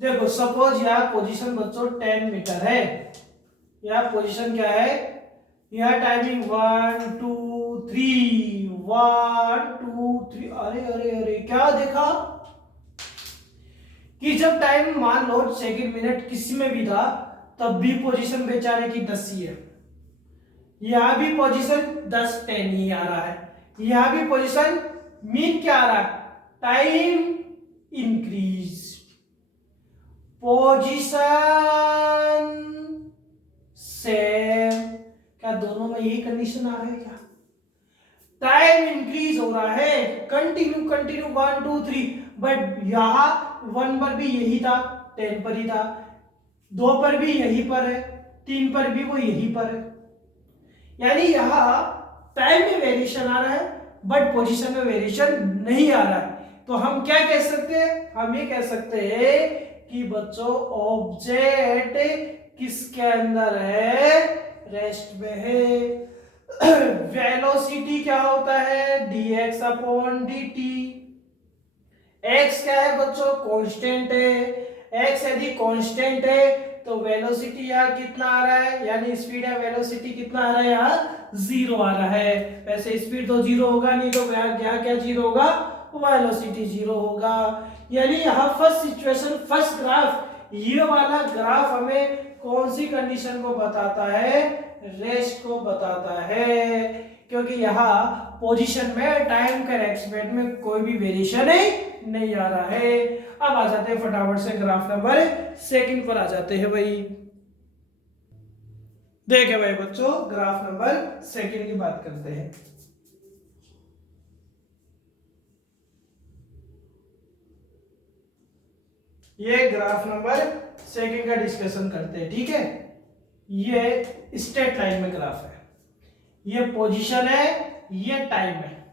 देखो सपोज यहाँ पोजीशन बच्चों 10 मीटर है, यहाँ पोजीशन क्या है, यहाँ टाइमिंग 1 2 3 1 2 3। अरे अरे अरे क्या देखा कि जब टाइम मान लो सेकंड मिनट किसी में भी था तब भी पोजीशन बेचारे की 10 ही है, यहां भी पोजीशन 10 10 ही आ रहा है, यहां भी पोजीशन मीन क्या आ रहा है, टाइम इंक्रीज, पोजीशन सेम। क्या दोनों में यही कंडीशन आ रहा है क्या? टाइम इंक्रीज हो रहा है कंटिन्यू कंटिन्यू 1 2 3, बट यहां 1 पर भी यही था, 10 पर ही था, 2 पर भी यही पर है, 3 पर भी वो यही पर है, यानी यहां टाइम में वेरिएशन आ रहा है बट पोजीशन में वेरिएशन नहीं आ रहा है। तो हम क्या कह सकते हैं, हम ये कह सकते हैं कि बच्चों ऑब्जेक्ट किसके अंदर है, रेस्ट में है। वेलोसिटी क्या होता है, dx अपॉन dt। x क्या है बच्चों, कांस्टेंट है, x यदि कांस्टेंट है तो वेलोसिटी यहाँ कितना आ रहा है, यानी स्पीड या वेलोसिटी कितना आ रहा है, यहाँ 0 आ रहा है। वैसे स्पीड तो 0 होगा नहीं, तो यहाँ क्या 0 होगा, वेलोसिटी 0 होगा। यानी यहाँ फर्स्ट सिचुएशन, फर्स्ट ग्राफ, ये वाला ग्राफ हमें कौन सी कंडीशन को बताता है, रेस्ट को बताता है, क्योंकि यहाँ पोजीशन में टाइम के रेस्पेक्ट में कोई भी वेरिएशन नहीं आ रहा है। अब आ जाते हैं फटाफट से ग्राफ नंबर सेकंड पर आ जाते हैं भाई। देखे भाई बच्चों, ग्राफ नंबर सेकंड की बात करते हैं। ये ग्राफ नंबर सेकंड का डिस्कशन करते हैं। ठीक है, ये स्ट्रेट लाइन में ग्राफ है, ये पोजीशन है, ये टाइम है।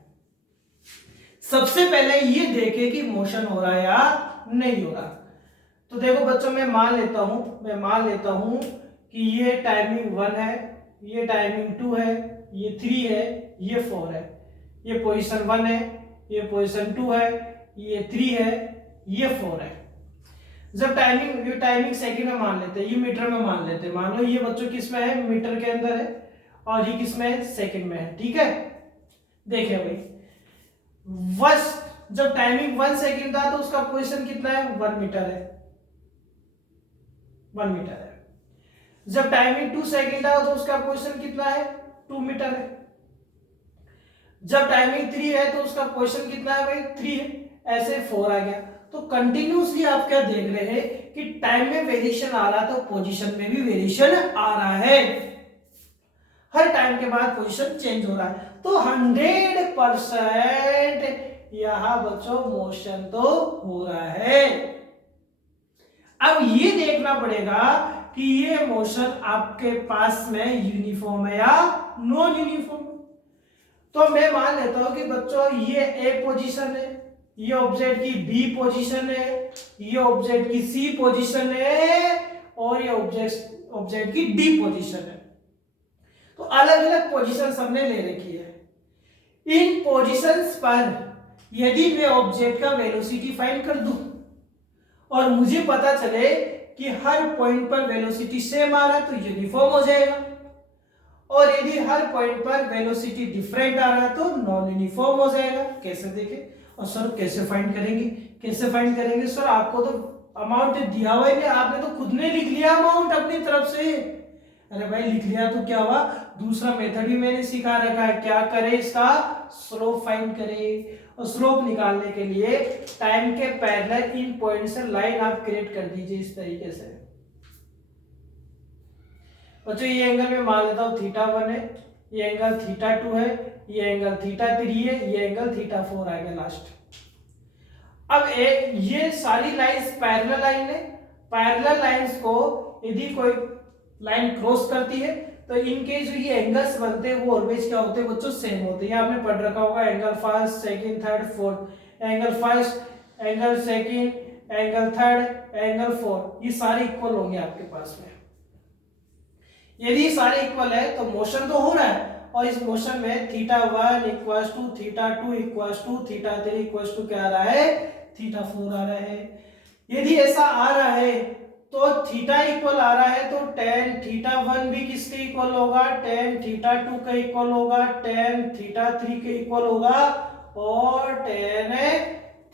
सबसे पहले ये देखे कि मोशन हो रहा है या नहीं हो रहा। तो देखो बच्चों, मैं मान लेता हूं कि ये टाइमिंग 1 है, ये टाइमिंग 2 है, ये 3 है, ये 4 है, ये पोजीशन 1 है, ये पोजीशन 2 है, ये 3 है, ये 4 है। जब ये टाइमिंग सेकंड में मान लेते हैं, ये मीटर में मान लेते हैं। मान लो ये बच्चों किस में है, मीटर के अंदर है, और ये किस में है, सेकंड में है। ठीक है, देखिए भाई, फर्स्ट जब टाइमिंग 1 सेकंड था तो उसका पोजीशन कितना है, 1 मीटर है, 1 मीटर है। जब टाइमिंग 2 सेकंड था तो उसका पोजीशन कितना है, 2 मीटर है। जब टाइमिंग 3 है तो उसका पोजीशन कितना है भाई, 3 है। ऐसे 4 आ गया। तो कंटिन्यूसली आप क्या देख रहे हैं कि टाइम में वेरिएशन आ रहा है तो पोजीशन में भी वेरिएशन आ रहा है, हर टाइम के बाद पोजीशन चेंज हो रहा है। तो 100% यहां बच्चों मोशन तो हो रहा है। अब ये देखना पड़ेगा कि ये मोशन आपके पास में यूनिफॉर्म है या नॉन यूनिफॉर्म। तो मैं मान लेता हूं कि बच्चों ये ए पोजीशन है, ये ऑब्जेक्ट की बी पोजीशन है, ये ऑब्जेक्ट की सी पोजीशन है, और ये ऑब्जेक्ट की डी पोजीशन है। तो अलग अलग पोजीशन हमने ले रखी है। इन पोजीशंस पर यदि मैं ऑब्जेक्ट का वेलोसिटी फाइंड कर दूं और मुझे पता चले कि हर पॉइंट पर वेलोसिटी सेम आ रहा है तो यूनिफॉर्म हो जाएगा, और यदि हर पॉइंट पर वेलोसिटी डिफरेंट आ रहा है तो नॉन यूनिफॉर्म हो जाएगा। कैसे देखें, और सर कैसे फाइंड करेंगे सर, आपको तो अमाउंट दिया हुआ है, आपने तो खुद ने लिख लिया अमाउंट अपनी तरफ से। अरे भाई लिख लिया तो क्या हुआ, दूसरा मेथड भी मैंने सिखा रखा है, क्या करे, इसका स्लोप फाइंड करे। और स्लोप निकालने के लिए टाइम के पैरेलल इन पॉइंट से लाइन आप क्रिएट कर दीजिए इस तरीके से। बच्चों ये एंगल में मान लेता हूं θ1 है, ये एंगल θ2 है, ये एंगल θ3 है, ये एंगल θ4 आ गया लास्ट। अब ये सारी लाइंस पैरेलल लाइन है, पैरेलल लाइंस को यदि कोई लाइन क्रॉस करती है तो इनके जो ये एंगल्स बनते हैं वो ऑलवेज क्या होते हैं बच्चों, सेम होते हैं। आपने पढ़ रखा होगा angle first, second, third, fourth, angle first, angle second, angle third, angle fourth, ये सारे इक्वल होंगे आपके पास में। यदि सारे इक्वल है तो मोशन तो हो रहा है, और इस मोशन में θ1 equals to θ2 equals to θ3 equals to क्या आ रहा है, θ4 आ रहा है। यदि ऐसा आ रहा है तो थीटा इक्वल आ रहा है तो tan θ1 भी किसके इक्वल होगा, tan θ2 के इक्वल होगा, tan θ3 के इक्वल होगा, और tan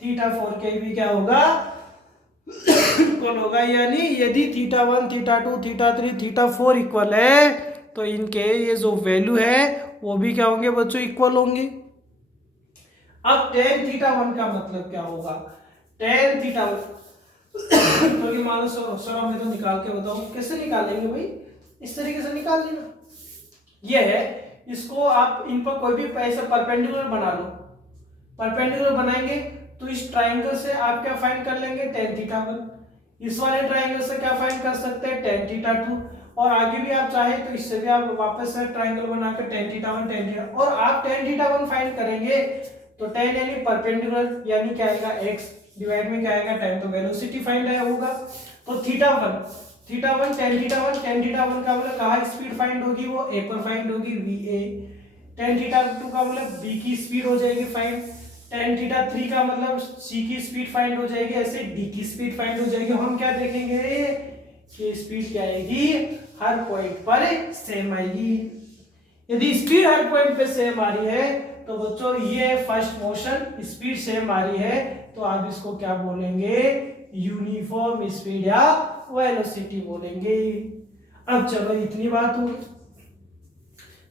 θ4 के भी क्या होगा, इक्वल होगा। यानी यदि θ1 θ2 θ3 θ4 इक्वल है तो इनके ये जो वैल्यू है वो भी क्या होंगे बच्चों, इक्वल होंगे। अब tan θ1 का मतलब क्या होगा, tan θ1 तो ये मान लो सर मैं तो निकाल के बताऊं, कैसे निकालेंगे भाई, इस तरीके से निकाल लेना। ये है, इसको आप इन पर कोई भी ऐसे परपेंडिकुलर बना लो, परपेंडिकुलर बनाएंगे तो इस ट्राइंगल से आप क्या फाइंड कर लेंगे, tan θ1। इस वाले ट्राइंगल से क्या फाइंड कर सकते हैं, tan θ2। और आगे भी आप चाहे तो इससे भी आप वापस से ट्राइंगल बनाकर tan θ1 tan θ, और आप tan θ1 फाइंड करेंगे तो tan यानी परपेंडिकुलर, यानी क्या आएगा x डिवाइड में क्या आएगा टाइम, तो वेलोसिटी फाइंड आया होगा। तो θ1 tan θ1 का मतलब कहाँ स्पीड फाइंड होगी, वो a पर फाइंड होगी va। tan θ2 का मतलब b की स्पीड हो जाएगी फाइंड, tan θ3 का मतलब c की स्पीड फाइंड हो जाएगी, ऐसे d की स्पीड फाइंड हो जाएगी। हम क्या देखेंगे कि स्पीड क्या आएगी, हर पॉइंट पर सेम आएगी। यदि स्पीड हर पॉइंट पे सेम आ रही है तो बच्चों ये फर्स्ट मोशन स्पीड सेम आ रही है, तो आप इसको क्या बोलेंगे, यूनिफॉर्म स्पीड या वेलोसिटी बोलेंगे। अब चलो इतनी बात हुई,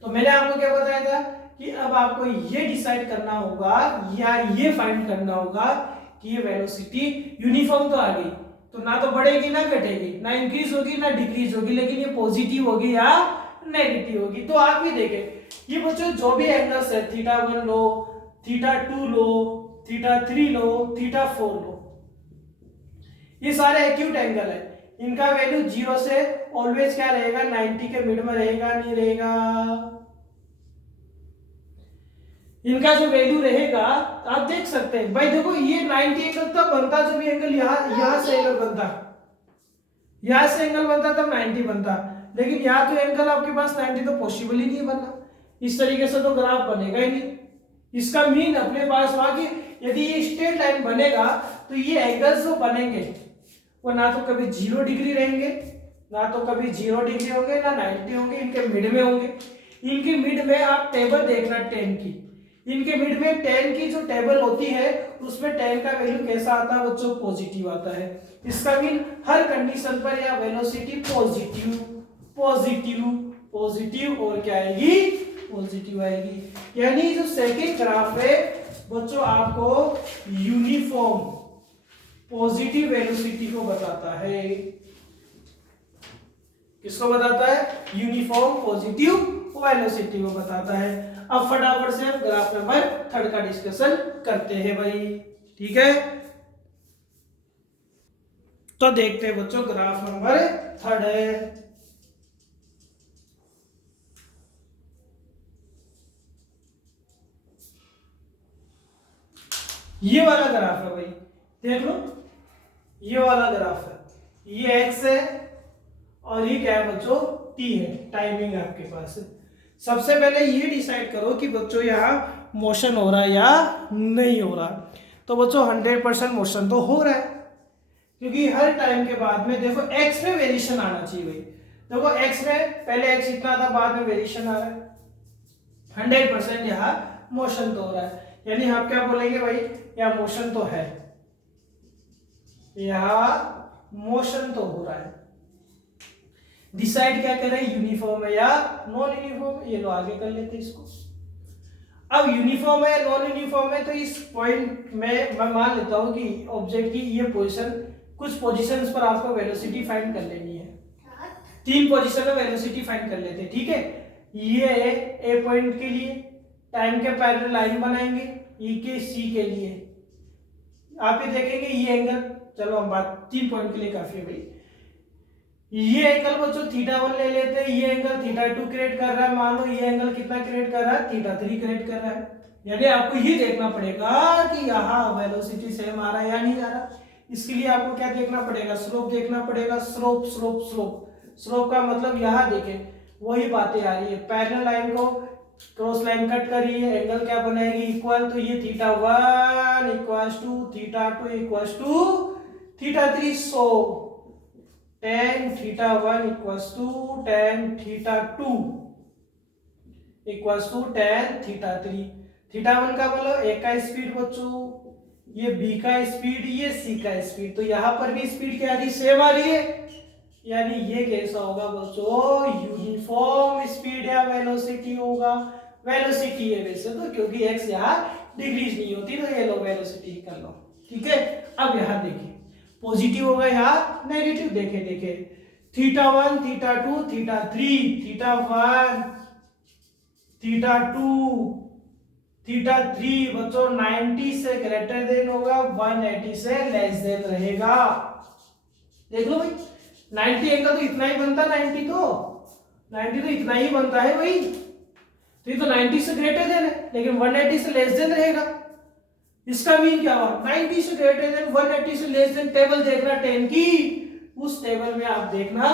तो मैंने आपको क्या बताया था कि अब आपको ये डिसाइड करना होगा या ये फाइंड करना होगा कि ये वेलोसिटी यूनिफॉर्म तो आ गई, तो ना तो बढ़ेगी ना घटेगी, ना इंक्रीज होगी ना डिक्रीज होगी, लेकिन ये पॉजिटिव होगी या नेगेटिव होगी। तो आप भी देखें ये बच्चों जो भी एंगल्स है, θ1 लो, θ2 लो, θ3 लो, θ4 लो, ये सारे एक्यूट एंगल है, इनका वैल्यू 0 से ऑलवेज क्या रहेगा, 90 के मिड में रहेगा, नहीं रहेगा। इनका जो वैल्यू रहेगा आप देख सकते हैं भाई, देखो ये 90 एंगल तब बनता जब ये एंगल यहां से एंगल बनता, यहां से एंगल बनता तब 90 बनता, लेकिन यहाँ तो एंगल आपके पास 90 तो पॉसिबल ही नहीं बनना, इस तरीके से तो ग्राफ बनेगा ही नहीं। इसका मीन अपने पास हुआ कि यदि ये स्ट्रेट लाइन बनेगा तो ये एंगल्स जो बनेंगे वो ना तो कभी 0 डिग्री रहेंगे, ना तो कभी 0 डिग्री होंगे, ना 90 होंगे, इनके मिड में होंगे। इनके मिड में आप टेबल देखना tan की, इनके मिड में tan की जो टेबल होती है उसमें tan का वैल्यू कैसा आता है बच्चों, पॉजिटिव आता है। इसका मीन हर कंडीशन पर या वेलोसिटी पॉजिटिव पॉजिटिव पॉजिटिव और क्या आएगी, पॉजिटिव आएगी। यानी जो सेकंड ग्राफ है बच्चों आपको यूनिफॉर्म पॉजिटिव वेलोसिटी को बताता है। किसको बताता है, यूनिफॉर्म पॉजिटिव वेलोसिटी को बताता है। अब फटाफट से हम ग्राफ नंबर 3 का डिस्कशन करते हैं भाई, ठीक है। तो देखते हैं बच्चों ग्राफ नंबर 3 है, ये वाला ग्राफ है भाई, देख लो ये वाला ग्राफ है, ये x है और ये क्या है बच्चों, t है, टाइमिंग आपके पास है। सबसे पहले ये डिसाइड करो कि बच्चों यहाँ मोशन हो रहा है या नहीं हो रहा। तो बच्चों 100% मोशन तो हो रहा है, क्योंकि हर टाइम के बाद में देखो x में वेरिएशन आना चाहिए भाई। देखो x में पहले x इतना था, बाद में वेरिएशन आ रहा है, 100% यहाँ मोशन तो हो रहा है। यानी आप क्या बोलेंगे भाई, यहाँ मोशन तो है, यहाँ मोशन तो हो रहा है। डिसाइड क्या करें, यूनिफॉर्म है या नॉन यूनिफॉर्म, ये लो आगे कर लेते इसको। अब यूनिफॉर्म है नॉन यूनिफॉर्म है, तो इस पॉइंट में मैं मान लेता हूं कि ऑब्जेक्ट की ये पोजीशन, कुछ पोजीशंस पर आपको वेलोसिटी फाइंड कर लेनी है। 3 पोजीशन में वेलोसिटी फाइंड कर लेते हैं, ठीक है। ये ए पॉइंट के लिए टाइम के पैरेलल लाइन बनाएंगे, ई के सी के लिए आप ये देखेंगे ये एंगल, चलो हम बात 3 पॉइंट के लिए काफी है भाई। ये एंगल बच्चों θ1 ले लेते हैं, ये एंगल θ2 क्रिएट कर रहा है, मान लो ये एंगल कितना क्रिएट कर रहा है, θ3 क्रिएट कर रहा है। यानी आपको ये देखना पड़ेगा कि यहाँ वेलोसिटी सेम आ रहा है या नहीं आ रहा। इसके लिए आपको क्या देखना पड़ेगा, स्लोप देखना पड़ेगा, स्लोप स्लोप स्लोप। स्लोप का मतलब यहाँ देखें, वही बातें आ रही है। पैरेलल लाइन को क्रॉस लाइन कट करी है, एंगल क्या बनाएगी इक्वल, तो ये theta 1 equals to theta 2 equals to theta 3। So tan theta 1 equals to tan theta 2 equals to tan theta 3। Theta 1 का मतलब ए का स्पीड बच्चों, ये बी का स्पीड, ये सी का स्पीड, तो यहां पर भी स्पीड क्या आ रही सेम आ रही है, यानी ये कैसा होगा बच्चों यूनिफॉर्म स्पीड या वेलोसिटी होगा। वेलोसिटी है वैसे तो, क्योंकि एक्स यहाँ डिक्रीज नहीं होती, तो ये लो वेलोसिटी कर लो, ठीक है। अब यहाँ देखिए पॉजिटिव होगा यहाँ नेगेटिव, देखे देखे theta 1 theta 2 theta 3, theta 1 theta 2 theta 3 बच्चों 90 से ग्रेटर देन होगा, 180 से लेस देन रहेगा। देख लो भाई 90 एंगल तो इतना ही बनता, 90 तो इतना ही बनता है भाई, तो ये तो 90 से ग्रेटर देन है, लेकिन 180 से लेस देन रहेगा। इसका मीन क्या हुआ 90 से ग्रेटर देन 180 से लेस देन। टेबल देखना 10 की, उस टेबल में आप देखना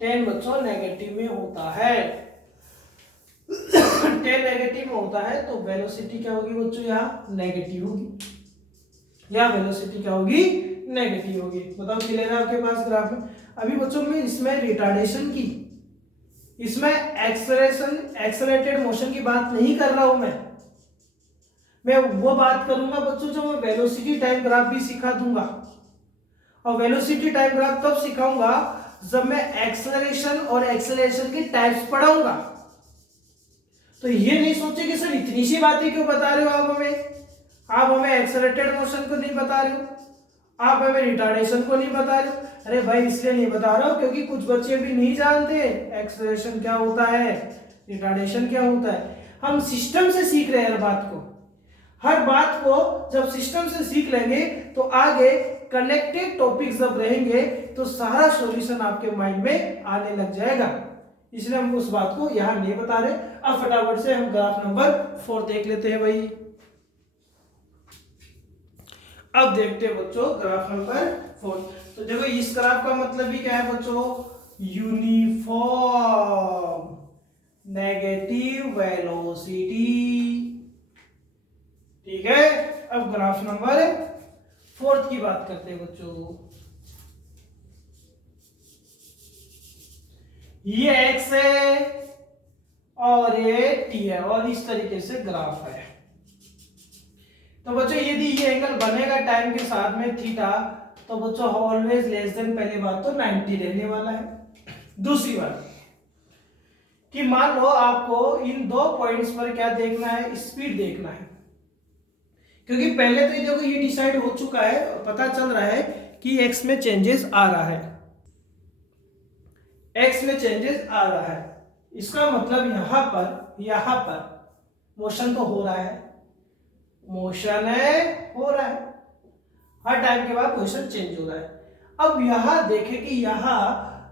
10 बच्चों नेगेटिव में होता है। 10 नेगेटिव में होता है तो वेलोसिटी क्या होगी बच्चों यहाँ नेगेटिव होगी, या वेलोसिटी क्या होगी नेगेटिव होगी। बताओ क्लियर है आपके पास ग्राफ में। अभी बच्चों में इसमें रिटार्डेशन की, इसमें एक्सेलरेटेड मोशन की बात नहीं कर रहा हूं मैं वो बात करूंगा बच्चों जब मैं वेलोसिटी टाइम ग्राफ भी सिखा दूंगा। और वेलोसिटी टाइम ग्राफ तब सिखाऊंगा जब मैं एक्सेलरेशन और एक्सेलरेशन की टाइप्स पढ़ाऊंगा। तो ये नहीं सोचे कि सर इतनी सी बातें क्यों बता रहे हो आप हमें एक्सेलरेटेड मोशन को नहीं बता रहे हो, आप हमें रिटार्डेशन को नहीं बता रहे हो। अरे भाई इसलिए नहीं बता रहा हूं क्योंकि कुछ बच्चे भी नहीं जानते एक्सेलरेशन क्या होता है, रिटार्डेशन क्या होता है। हम सिस्टम से सीख रहे हैं हर बात को जब सिस्टम से सीख लेंगे तो आगे कनेक्टेड टॉपिक जब रहेंगे तो सारा सॉल्यूशन आपके माइंड में आने लग जाएगा। इसलिए हम उस बात को यहां नहीं बता रहे। अब फटाफट से हम ग्राफ नंबर 4 देख लेते हैं भाई। अब देखते हैं बच्चों ग्राफ नंबर 4। तो देखो इस ग्राफ का मतलब भी क्या है बच्चों, यूनिफॉर्म नेगेटिव वेलोसिटी, ठीक है। अब ग्राफ नंबर 4 की बात करते हैं बच्चों। ये एक्स है और ये टी है और इस तरीके से ग्राफ है। तो बच्चों यदि ये एंगल बनेगा टाइम के साथ में थीटा, तो बच्चों ऑलवेज लेस देन, पहली बात तो 90 रहने वाला है। दूसरी बात कि मान लो आपको इन दो पॉइंट्स पर क्या देखना है, स्पीड देखना है। क्योंकि पहले तो देखो ये डिसाइड हो चुका है, पता चल रहा है कि एक्स में चेंजेस आ रहा है, एक्स में चेंजेस आ रहा है। इसका मतलब यहां पर मोशन तो हो रहा है, मोशन हो रहा है, हर टाइम के बाद पोजीशन चेंज हो रहा है। अब यहां देखें कि यहां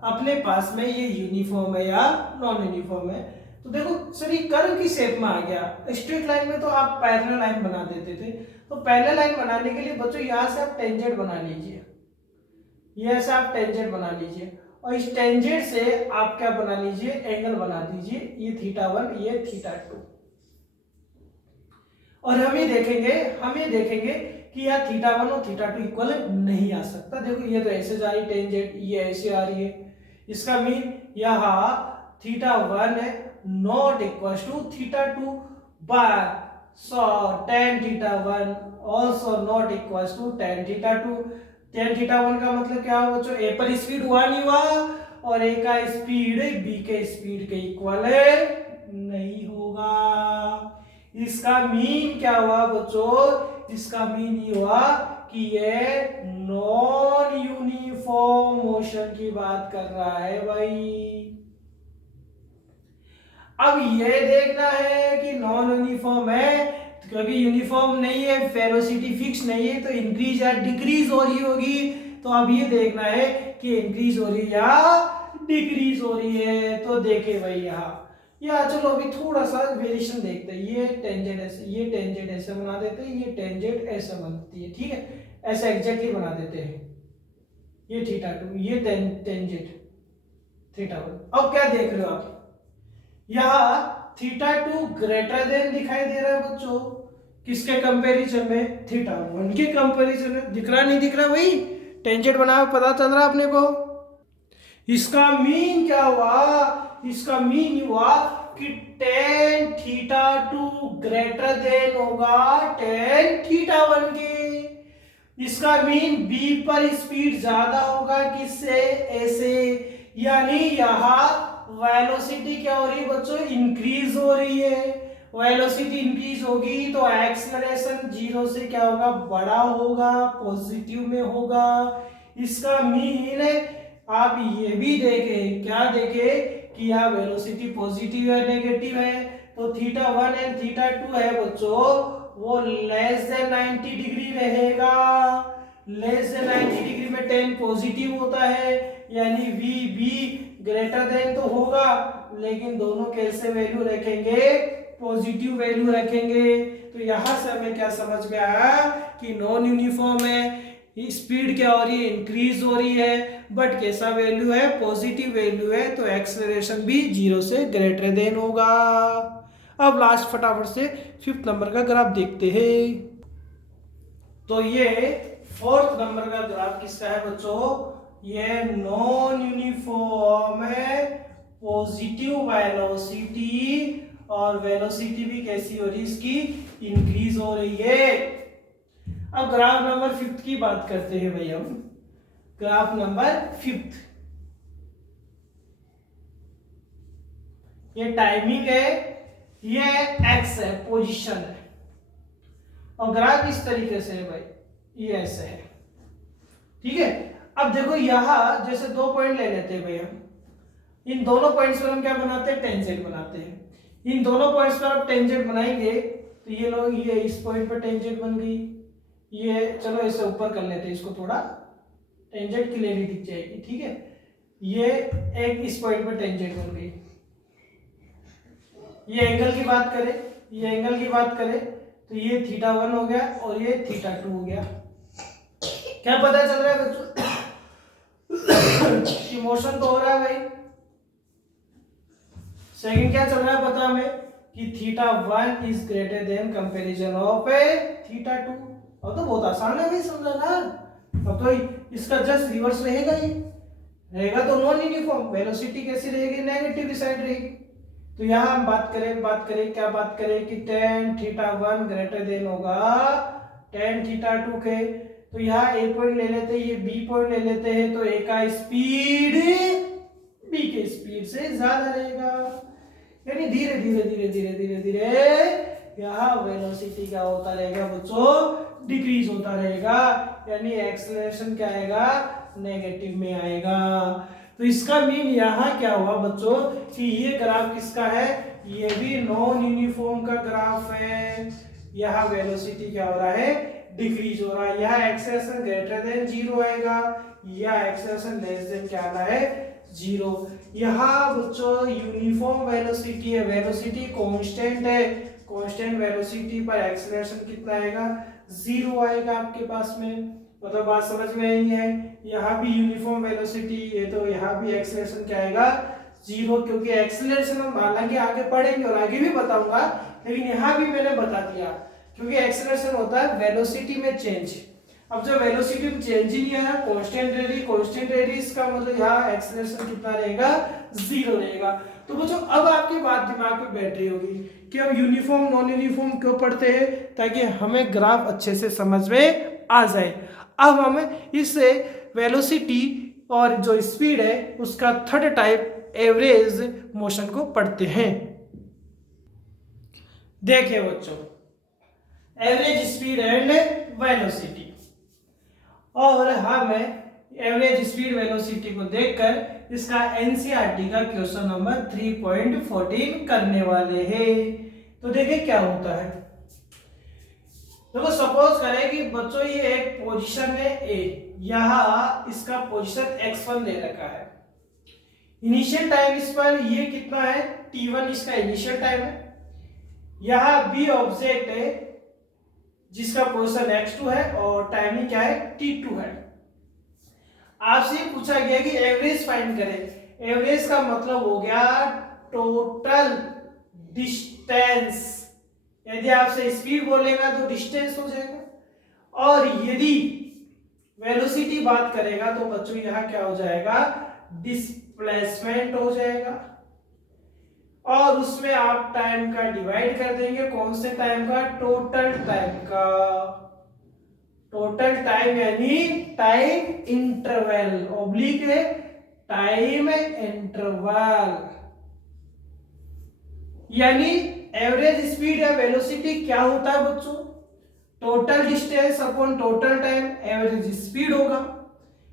अपने पास में ये यूनिफॉर्म है या नॉन यूनिफॉर्म है। तो देखो सर ये कर्व की शेप में आ गया। स्ट्रेट लाइन में तो आप पैरेलल लाइन बना देते थे, तो पैरेलल लाइन बनाने के लिए बच्चों यहां से आप टेंजेंट बना लीजिए, यहां से आप टेंजेंट बना लीजिए और इस टेंजेंट से आप क्या बना लीजिए, एंगल बना दीजिए, ये थीटा 1 ये थीटा 2। और हम ये देखेंगे कि यार थीटा 1 और थीटा 2 इक्वल नहीं आ सकता। देखो ये तो ऐसे जा रही टेंजेंट, ये ऐसे आ रही है, इसका मीन यहाँ थीटा 1 है not equal to theta 2 by so tan theta 1 also not equal to tan theta 2। tan theta 1 का मतलब क्या हुआ बच्चों, ए पर स्पीड हुआ नहीं हुआ और ए का स्पीड बी के स्पीड के इक्वल नहीं होगा। इसका मीन क्या हुआ बच्चों, इसका मीन ये हुआ कि ये नॉन यूनिफॉर्म मोशन की बात कर रहा है भाई। अब ये देखना है कि नॉन यूनिफॉर्म है, क्योंकि यूनिफॉर्म नहीं है, वेलोसिटी फिक्स नहीं है, तो इंक्रीज या डिक्रीज हो रही होगी। तो अब ये देखना है कि इंक्रीज हो रही है या डिक्रीज हो रही है। तो देखे भाई यहाँ या चलो अभी थोड़ा सा वेरिएशन देखते हैं। ये टेंजेंट ऐसे, ये टेंजेंट ऐसे बना देते हैं, ये टेंजेंट ऐसे बनती है, ठीक है, ऐसे एग्जैक्टली बना देते हैं। ये थीटा 2 ये टेंजेंट, थीटा 1। अब क्या देख रहे हो आप, यहाँ थीटा 2 ग्रेटर देन दिखाई दे रहा है बच्चों, किसके कंपैरिजन में, थीटा 1 के कंपैरिजन में। दिख रहा नहीं दिख रहा, वही टेंजेंट बना पता चल रहा अपने को। इसका मीन क्या हुआ, इसका मीन हुआ कि tan थीटा 2 ग्रेटर देन होगा tan थीटा 1 के। इसका मीन b पर स्पीड ज्यादा होगा किससे, a से, यानी यहाँ वेलोसिटी क्या हो रही है बच्चों, इंक्रीज हो रही है। वेलोसिटी इंक्रीज होगी तो एक्सेलरेशन जीरो से क्या होगा, बड़ा होगा, पॉजिटिव में होगा। इसका मीन आप ये भी देखें, क्या देखें कि यहाँ वेलोसिटी पॉजिटिव है नेगेटिव है, तो थीटा 1 एंड थीटा 2 है बच्चों, वो लेस देन 90 डिग्री रहेगा। लेस देन 90 डिग्री में tan पॉजिटिव होता है, यानी वी बी ग्रेटर देन तो होगा, लेकिन दोनों कैसे वैल्यू रखेंगे, पॉजिटिव वैल्यू रखेंगे। तो यहां से हमें क्या समझ में आया कि नॉन यूनिफॉर्म है, स्पीड क्या हो रही है, इंक्रीज हो रही है, बट कैसा वैल्यू है, पॉजिटिव वैल्यू है, तो एक्सेलरेशन भी जीरो से ग्रेटर देन होगा। अब लास्ट फटाफट से 5th नंबर का ग्राफ देखते हैं। तो ये 4th नंबर का ग्राफ किसका है बच्चों, ये नॉन यूनिफॉर्म है, पॉजिटिव वेलोसिटी, और वेलोसिटी भी कैसी हो रही है इसकी, इंक्रीज हो रही है। अब ग्राफ नंबर 5th की बात करते हैं भाई हम। ग्राफ नंबर 5th, ये टाइमिंग है, ये एक्स है, पोजीशन है, और ग्राफ इस तरीके से है भाई, ये ऐसे है, ठीक है। अब देखो यहां जैसे 2 पॉइंट ले लेते हैं भाई हम, इन दोनों पॉइंट्स पर हम क्या बनाते हैं, टेंजेंट बनाते हैं। इन दोनों पॉइंट्स पर आप टेंजेंट बनाएंगे तो ये लो, ये इस पॉइंट पर टेंजेंट बन गई, ये चलो इसे ऊपर कर लेते हैं, इसको थोड़ा टेंजेंट क्लियरली दिख जाएगी, ठीक है। ये एक इस पॉइंट पर टेंजेंट बन गई। ये एंगल की बात करें, ये एंगल की बात करें तो ये थीटा 1 हो गया और ये थीटा 2 हो गया। क्या पता चल रहा है बच्चों, कि मोशन तो हो रहा है भाई। सेकंड क्या चल रहा है पता हमें, कि theta 1 is greater than comparison of theta 2। और तो बहुत आसान है भाई समझा ना। अब तो इसका जस्ट रिवर्स रहेगा, ही रहेगा तो नॉन यूनिफॉर्म, वेलोसिटी कैसी रहेगी, नेगेटिव साइड रहेगी। तो यहां हम बात करें क्या बात करें कि tan थीटा 1 ग्रेटर देन होगा tan थीटा 2 के। तो यहाँ ए पॉइंट ले लेते हैं, ये बी पॉइंट ले लेते हैं, तो ए का स्पीड बी के स्पीड से ज्यादा रहेगा, यानी धीरे धीरे धीरे धीरे धीरे धीरे यहाँ वेलोसिटी क्या होता रहेगा बच्चों, डिक्रीज होता रहेगा, यानी एक्सेलरेशन क्या आएगा, नेगेटिव में आएगा। तो इसका मीन यहाँ क्या हुआ बच्चों, कि ये ग्राफ किसका है, ये भी नॉन यूनिफॉर्म का ग्राफ है। यहाँ वेलोसिटी क्या हो रहा है, डिक्रीज हो रहा है, यहाँ एक्सेलरेशन ग्रेटर देन जीरो आएगा, या एक्सेलरेशन लेस देन क्या आना है, जीरो। यहाँ बच्चों यूनिफॉर्म वेलोसिटी है, वेलोसिटी कांस्टेंट है, कांस्टेंट वेलोसिटी पर एक्सेलरेशन कितना आएगा, जीरो आएगा आपके पास में। मतलब बात समझ में आई है। यहाँ भी यूनिफॉर्म वेलोसिटी है तो यहाँ भी एक्सेलरेशन क्या आएगा, जीरो, क्योंकि एक्सेलरेशन हम हालांकि आगे पढ़ेंगे और आगे भी बताऊंगा, लेकिन यहाँ भी मैंने बता दिया, क्योंकि एक्सेलरेशन होता है वेलोसिटी में चेंज। अब जब वेलोसिटी में चेंज ही नहीं आया, कांस्टेंट रेडी, इसका मतलब यहाँ एक्सेलरेशन कितना रहेगा, जीरो रहेगा। तो बच्चों अब आपकी बात दिमाग में बैठ रही होगी कि हम यूनिफॉर्म नॉन यूनिफॉर्म क्यों पढ़ते हैं, ताकि हमें ग्राफ अच्छे से समझ में आ जाए। अब हम इस वेलोसिटी और जो स्पीड है उसका थर्ड टाइप एवरेज मोशन को पढ़ते हैं। देखिए बच्चों, एवरेज स्पीड एंड वेलोसिटी, और हम एवरेज स्पीड वेलोसिटी को देखकर इसका एनसीईआरटी का क्वेश्चन नंबर 3.14 करने वाले हैं। तो देखिए क्या होता है। देखो सपोज करें कि बच्चों ये एक पोजीशन है ए, यहाँ इसका पोजीशन x1 दे रखा है, इनिशियल टाइम इस पर ये कितना है, t1 इसका इनिशियल टाइम है। यहाँ b ऑब्जेक्ट है जिसका पोजीशन x2 है और टाइमिंग क्या है, t2 है। आपसे पूछा गया कि एवरेज फाइंड करें। एवरेज का मतलब हो गया टोटल डिस्टेंस। यदि आपसे स्पीड बोलेगा तो डिस्टेंस हो जाएगा, और यदि वेलोसिटी बात करेगा तो बच्चों यहां क्या हो जाएगा, डिस्प्लेसमेंट हो जाएगा। और उसमें आप टाइम का डिवाइड कर देंगे, कौन से टाइम का, टोटल टाइम का। टोटल टाइम यानी टाइम इंटरवल, ऑब्लिक है टाइम इंटरवल, यानी एवरेज स्पीड या वेलोसिटी क्या होता है बच्चों, total distance upon total time average speed होगा।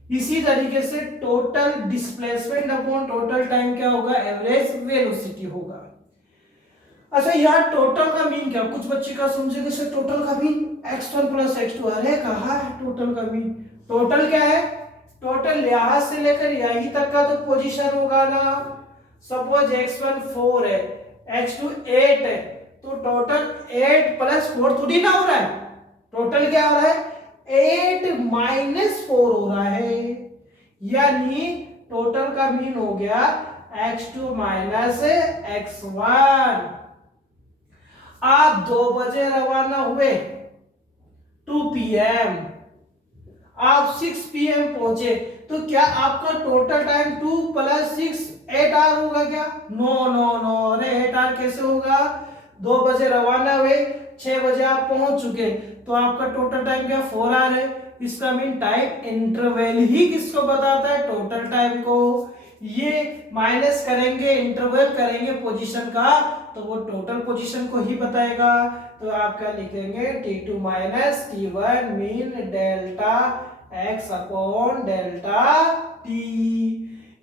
इसी तरीके से total displacement upon total time क्या होगा, एवरेज वेलोसिटी होगा। अच्छा यहाँ टोटल का मीन क्या, कुछ बच्चे का समझेंगे सर टोटल का मीन x1 प्लस x2, अरे कहा है टोटल का मीन, टोटल क्या है, टोटल यहां से लेकर यहीं तक का तो पोजीशन होगा ना। सपोज x1 4 है, x2 8 है, तो टोटल 8 प्लस 4 थोड़ी ना हो रहा है, टोटल क्या हो रहा है, 8 माइनस 4 हो रहा है। यानी टोटल का मीन हो गया x2 माइनस x1। आप 2 बजे रवाना हुए 2 PM, आप 6 PM पहुंचे, तो क्या आपका टोटल टाइम 2 प्लस 6 8 आवर होगा क्या, नो नो नो, अरे 8 आवर कैसे होगा, 2 बजे रवाना हुए 6 बजे आप पहुंच चुके, तो आपका टोटल टाइम क्या 4 आवर है। इसका मीन टाइम इंटरवल ही किसको बताता है, टोटल टाइम को। ये माइनस करेंगे, इंटरवल करेंगे पोजीशन का, तो वो टोटल पोजीशन को ही बताएगा। तो आप क्या लिखेंगे, T2 minus T1 mean delta x upon delta t।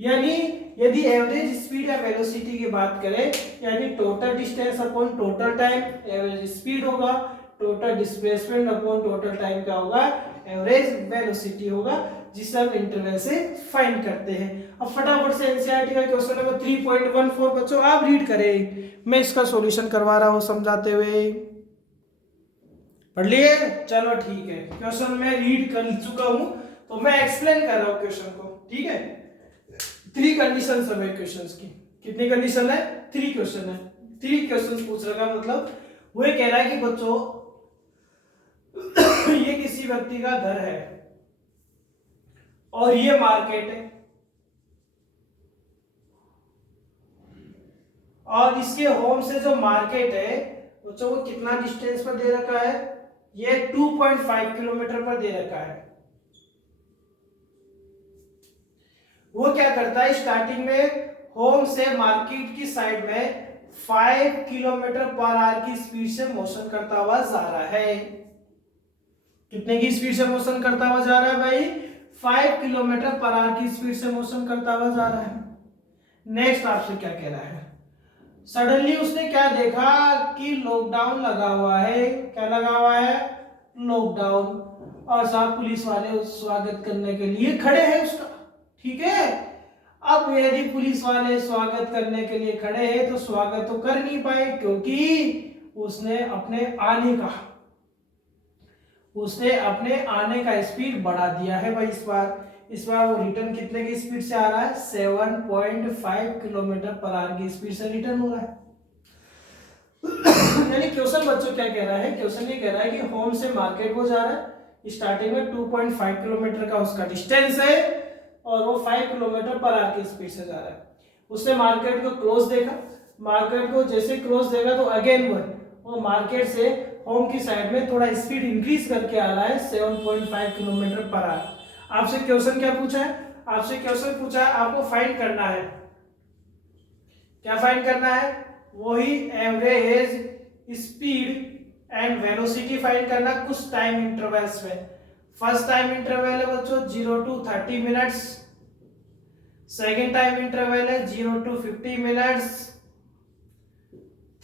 यानी यदि एवरेज स्पीड या वेलोसिटी की बात करें, यानी total distance upon total time average speed होगा, total displacement upon total time क्या होगा, एवरेज वेलोसिटी होगा, जिसे हम इंटरवल से फाइंड करते हैं। अब फटाफट से एनसीईआरटी का क्वेश्चन नंबर 3.14 बच्चों आप रीड करें, मैं इसका सॉल्यूशन करवा रहा हूं समझाते हुए, पढ़ लिए, चलो ठीक है। क्वेश्चन मैं रीड कर चुका हूं, तो मैं एक्सप्लेन कर रहा हूं क्वेश्चन को, ठीक है। 3 कंडीशन है क्वेश्चंस की, कितनी कंडीशन है, 3 क्वेश्चन है, 3 क्वेश्चंस पूछ रहा है, मतलब वो ये कह रहा है कि बच्चों ये किसी व्यक्ति का घर है और ये मार्केट है, और इसके होम से जो मार्केट है बच्चों वो कितना डिस्टेंस पर दे रखा है, ये 2.5 किलोमीटर पर दे रखा है। वो क्या करता है, स्टार्टिंग में होम से मार्केट की साइड में 5 किलोमीटर पर आवर की स्पीड से मोशन करता हुआ जा रहा है। कितने की स्पीड से मोशन करता हुआ जा रहा है भाई, 5 किलोमीटर पर आवर की स्पीड से मोशन करता हुआ जा रहा है। नेक्स्ट आपसे क्या कह रहा है, सडनली उसने क्या देखा कि लॉकडाउन लगा हुआ है, क्या लगा हुआ है, लॉकडाउन, और साहब पुलिस वाले उस स्वागत करने के लिए खड़े हैं उसका, ठीक है। अब यदि पुलिस वाले स्वागत करने के लिए खड़े हैं तो स्वागत तो कर नहीं पाए, क्योंकि उसने अपने आने का स्पीड बढ़ा दिया है भाई। इस बार वो रिटर्न कितने की स्पीड से आ रहा है, 7.5 किलोमीटर पर आवर की स्पीड से रिटर्न हो रहा है। यानी क्वेश्चन बच्चों क्या कह रहा है, क्वेश्चन ये कह रहा है कि होम से मार्केट को जा रहा है, स्टार्टिंग में 2.5 किलोमीटर का उसका डिस्टेंस है, और वो 5 किलोमीटर पर आवर की स्पीड से जा रहा है। उसने मार्केट को क्लोज देखा, मार्केट को जैसे क्लोज देखा तो अगेन वो मार्केट से होम की साइड में थोड़ा स्पीड इंक्रीज करके आ रहा है 7.5 किलोमीटर पर आवर। आपसे क्वेश्चन क्या पूछा है, आपसे क्वेश्चन पूछा है आपको फाइंड करना है, क्या फाइंड करना है, वही average speed and velocity find करना कुछ टाइम इंटरवल्स में। फर्स्ट टाइम इंटरवल है बच्चों 0 to 30 minutes, second time interval है 0 to 50 minutes,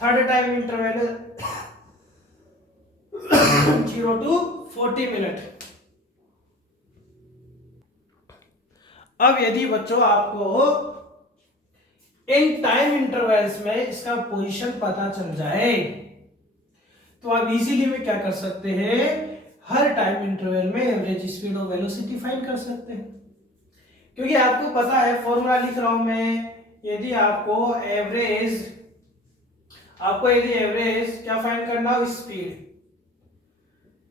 third time interval है 0 to 40 मिनट। अब यदि बच्चों आपको इन टाइम इंटरवल्स में इसका पोजीशन पता चल जाए, तो आप इजीली में क्या कर सकते हैं, हर टाइम इंटरवल में एवरेज स्पीड और वेलोसिटी फाइंड कर सकते हैं। क्योंकि आपको पता है फॉर्मूला लिख रहा हूं मैं, यदि आपको यदि एवरेज क्या फाइंड करना हो, स्पीड,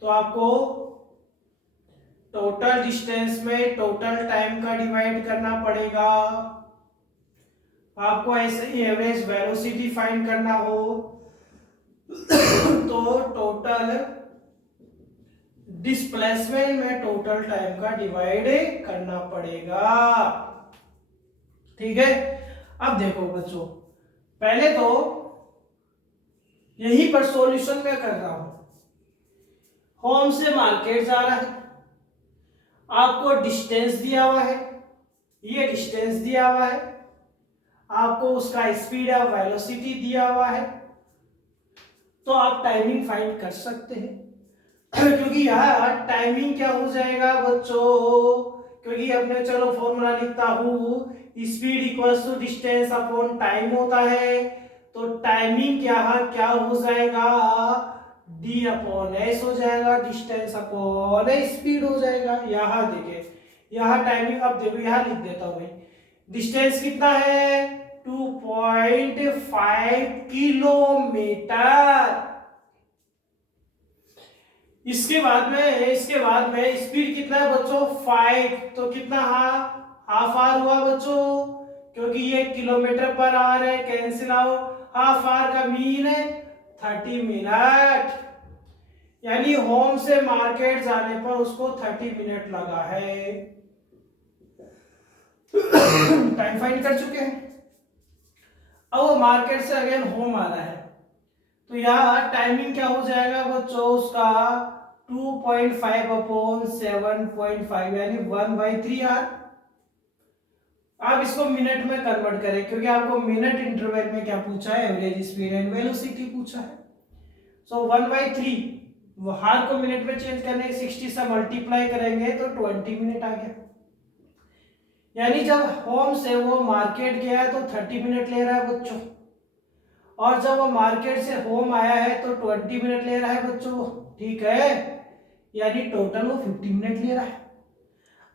तो आपको टोटल डिस्टेंस में टोटल टाइम का डिवाइड करना पड़ेगा। आपको ऐसे ही एवरेज वेलोसिटी फाइंड करना हो तो टोटल डिस्प्लेसमेंट में टोटल टाइम का डिवाइड करना पड़ेगा। ठीक है, अब देखो बच्चों, पहले तो यहीं पर सॉल्यूशन में कर रहा हूं। होम से मार्केट जा रहा है, आपको डिस्टेंस दिया हुआ है, ये डिस्टेंस दिया हुआ है, आपको उसका स्पीड या वेलोसिटी दिया हुआ है, तो आप टाइमिंग फाइंड कर सकते हैं। क्योंकि यहाँ टाइमिंग क्या हो जाएगा बच्चों, क्योंकि अब मैं चलो फॉर्मूला लिखता हूं, speed equals to distance upon time होता है, तो टाइमिंग यहाँ क्या हो जाएगा, डी अपॉन एस हो जाएगा, डिस्टेंस अपॉन स्पीड हो जाएगा। यहाँ देखिए, यहाँ टाइमिंग, अब देखो यहाँ लिख देता हूं भाई, डिस्टेंस कितना है 2.5 किलोमीटर। इसके बाद में स्पीड कितना है बच्चों 5, तो कितना हाफ आर हुआ बच्चों, क्योंकि ये किलोमीटर पर आवर है, कैंसिल आउट, हाफ आवर का मीन है 30 मिनट, यानी होम से मार्केट जाने पर उसको 30 मिनट लगा है। टाइम फाइंड कर चुके हैं। अब वो मार्केट से अगेन होम आ रहा है, तो यहाँ टाइमिंग क्या हो जाएगा बच्चों उसका 2.5 अपॉन 7.5 यानी 1/3 आर। आप इसको मिनट में कन्वर्ट करें, क्योंकि आपको मिनट इंटरवल में क्या पूछा है, एवरेज स्पीड एंड वेलोसिटी पूछा है। सो 1/3 हार को मिनट में चेंज करने 60 से मल्टीप्लाई करेंगे तो 20 मिनट आ गया। यानी जब होम से वो मार्केट गया है तो 30 मिनट ले रहा है बच्चों, और जब वो मार्केट से होम आया है तो 20 मिनट ले रहा है बच्चों। ठीक है, यानी टोटल वो 50 मिनट ले रहा है।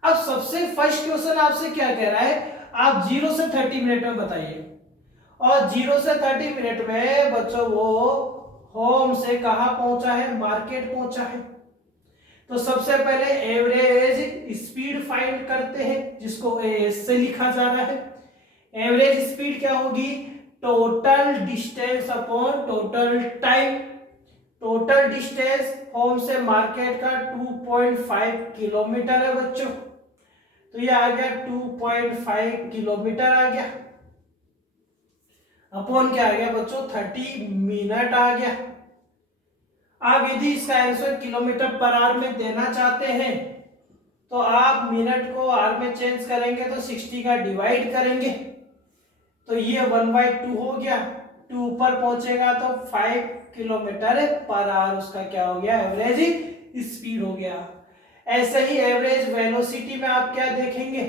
अब सबसे फर्स्ट क्वेश्चन आपसे क्या कह रहा है, आप 0 से 30 मिनट में बताइए, और 0 से 30 मिनट में बच्चों वो होम से कहां पहुंचा है, मार्केट पहुंचा है। तो सबसे पहले एवरेज स्पीड फाइंड करते हैं, जिसको एस से लिखा जा रहा है। एवरेज स्पीड क्या होगी, total distance upon total time. Total distance home से मार्केट का 2.5 किलोमीटर है बच्चों, तो ये आ गया 2.5 किलोमीटर आ गया, अपॉन क्या आ गया बच्चों 30 मिनट आ गया। आप यदि इसका आंसर किलोमीटर पर आवर में देना चाहते हैं तो आप मिनट को आवर में चेंज करेंगे तो 60 का डिवाइड करेंगे, तो ये 1/2 हो गया, 2 पर पहुंचेगा तो 5 किलोमीटर पर आवर उसका क्या हो गया, एवरेज स्पीड हो गया। ऐसे ही एवरेज वेलोसिटी में आप क्या देखेंगे,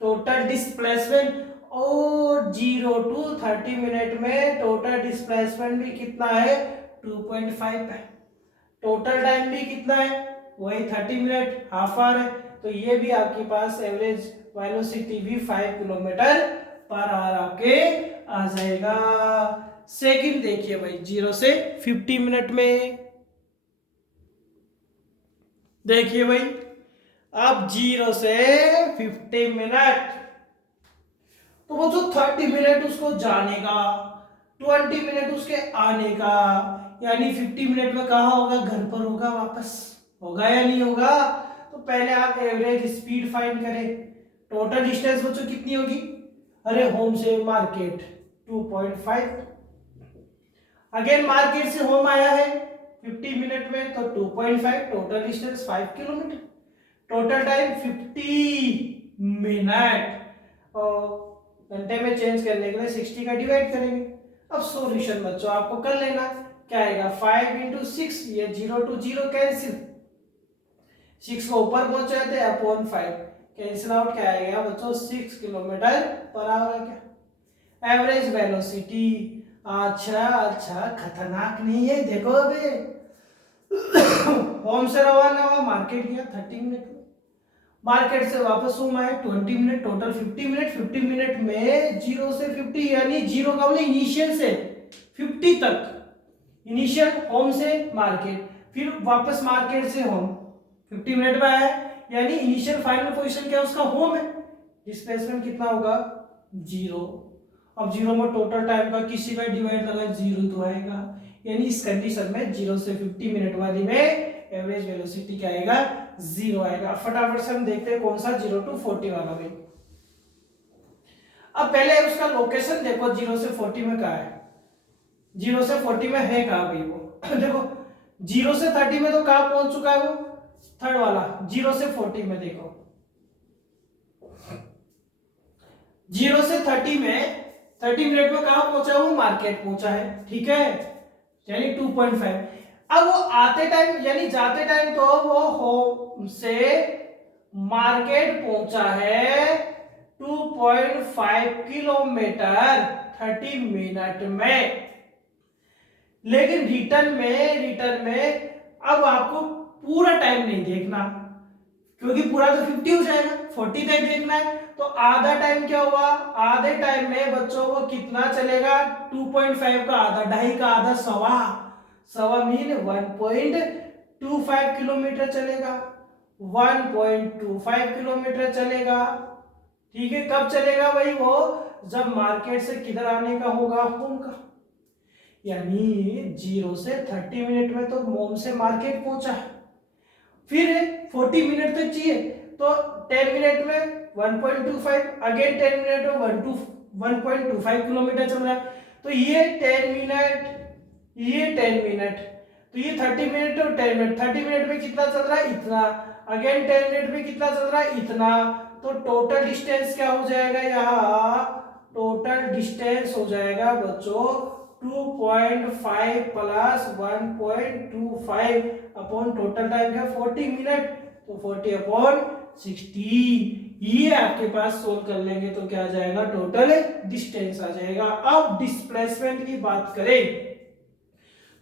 टोटल डिस्प्लेसमेंट, और 0 to 30 मिनट में टोटल डिस्प्लेसमेंट भी कितना है 2.5 है, टोटल टाइम भी कितना है वही 30 मिनट, हाफ आवर है, तो ये भी आपके पास एवरेज वेलोसिटी भी 5 किलोमीटर पर आवर आपके आ जाएगा। सेकंड देखिए भाई, 0 से 50 मिनट में देखिए भाई, अब 0 से 50 मिनट, तो वो जो 30 मिनट उसको जाने का, 20 मिनट उसके आने का, यानी 50 मिनट में कहा होगा, घर पर होगा, वापस होगा या नहीं होगा। तो पहले आप एवरेज स्पीड फाइंड करें। टोटल डिस्टेंस बच्चों कितनी होगी, अरे होम से मार्केट 2.5, अगेन मार्केट से होम आया है 50 मिनट में, तो 2.5, total distance 5 kilometre, total time 50 minute, और घंटे में चेंज करने के लिए 60 का डिवाइड करेंगे। अब सॉल्यूशन बच्चों आपको कर लेना, क्या आएगा 5 into 6, ये 0 to 0 कैंसिल, 6 को ऊपर पहुंचाते हैं अपॉन 5, कैंसिल आउट, क्या आएगा बच्चों 6 किलोमीटर पर आवर आ गया। एवरेज वेलोसिटी, अच्छा खतरनाक नहीं है, देखो अबे होम से रवाना हुआ, मार्केट गया 30 मिनट में, मार्केट से वापस होम आए 20 मिनट, टोटल 50 मिनट। 50 मिनट में 0 से 50 यानी 0 का मतलब इनिशियल से 50 तक, इनिशियल होम से मार्केट, फिर वापस मार्केट से होम 50 मिनट में आया, यानी इनिशियल फाइनल पोजीशन क्या उसका होम है। डिस्प्लेसमेंट कितना होगा 0। अब 0 में टोटल टाइम का किसी का डिवाइड लगा 0 तो आएगा, यानी इस कंडीशन में 0 से 50 मिनट वाली में एवरेज वेलोसिटी क्या आएगा 0 आएगा। फटाफट से हम देखते हैं कौन सा 0 to 40 वाला भाई। अब पहले उसका लोकेशन देखो 0 से 40 में कहा है, 0 से 40 में है कहा भाई वो देखो 0 से 30 में तो कहां पहुंच चुका है वो, थर्ड वाला। 0 से 40 में देखो 0 से 30 में 30 मिनट में कहां पहुंचा वो मार्केट पहुंचा है, ठीक है, यानी 2.5। अब वो आते टाइम यानी जाते टाइम तो वो होम से मार्केट पहुंचा है 2.5 किलोमीटर 30 मिनट में, लेकिन रिटर्न में अब आपको पूरा टाइम नहीं देखना, क्योंकि पूरा तो 50 हो जाएगा, 40 तक देखना है। तो आधा टाइम क्या हुआ, आधे टाइम में बच्चों को कितना चलेगा 2.5 का आधा, 2.5 का आधा सवा, सवा मीन 1.25 किलोमीटर चलेगा, 1.25 किलोमीटर चलेगा, ठीक है। कब चलेगा भाई वो, जब मार्केट से किधर आने का होगा होम का, यानी 0 से 30 मिनट में तो होम से मार्केट पहुंचा है, फिर 40 मिनट तक चाहिए तो 10 मिनट में 1.25, अगेन 10 मिनट में 1.25 किलोमीटर चल रहा है। तो ये 10 मिनट, ये 10 मिनट, तो ये 30 मिनट और 10 मिनट, 30 मिनट में कितना चल रहा है इतना, अगेन 10 मिनट में कितना चल रहा है इतना, तो टोटल डिस्टेंस क्या हो जाएगा यहाँ, टोटल डिस्टेंस हो जाएगा बच्चों 2.5 प्लस 1.25 अपॉन टोटल टाइम क्या 40 मिनट, तो 40 अपॉन 60, ये आपके पास सोल्व कर लेंगे तो क्या आ जाएगा टोटल डिस्टेंस आ जाएगा। अब डिस्प्लेसमेंट की बात करें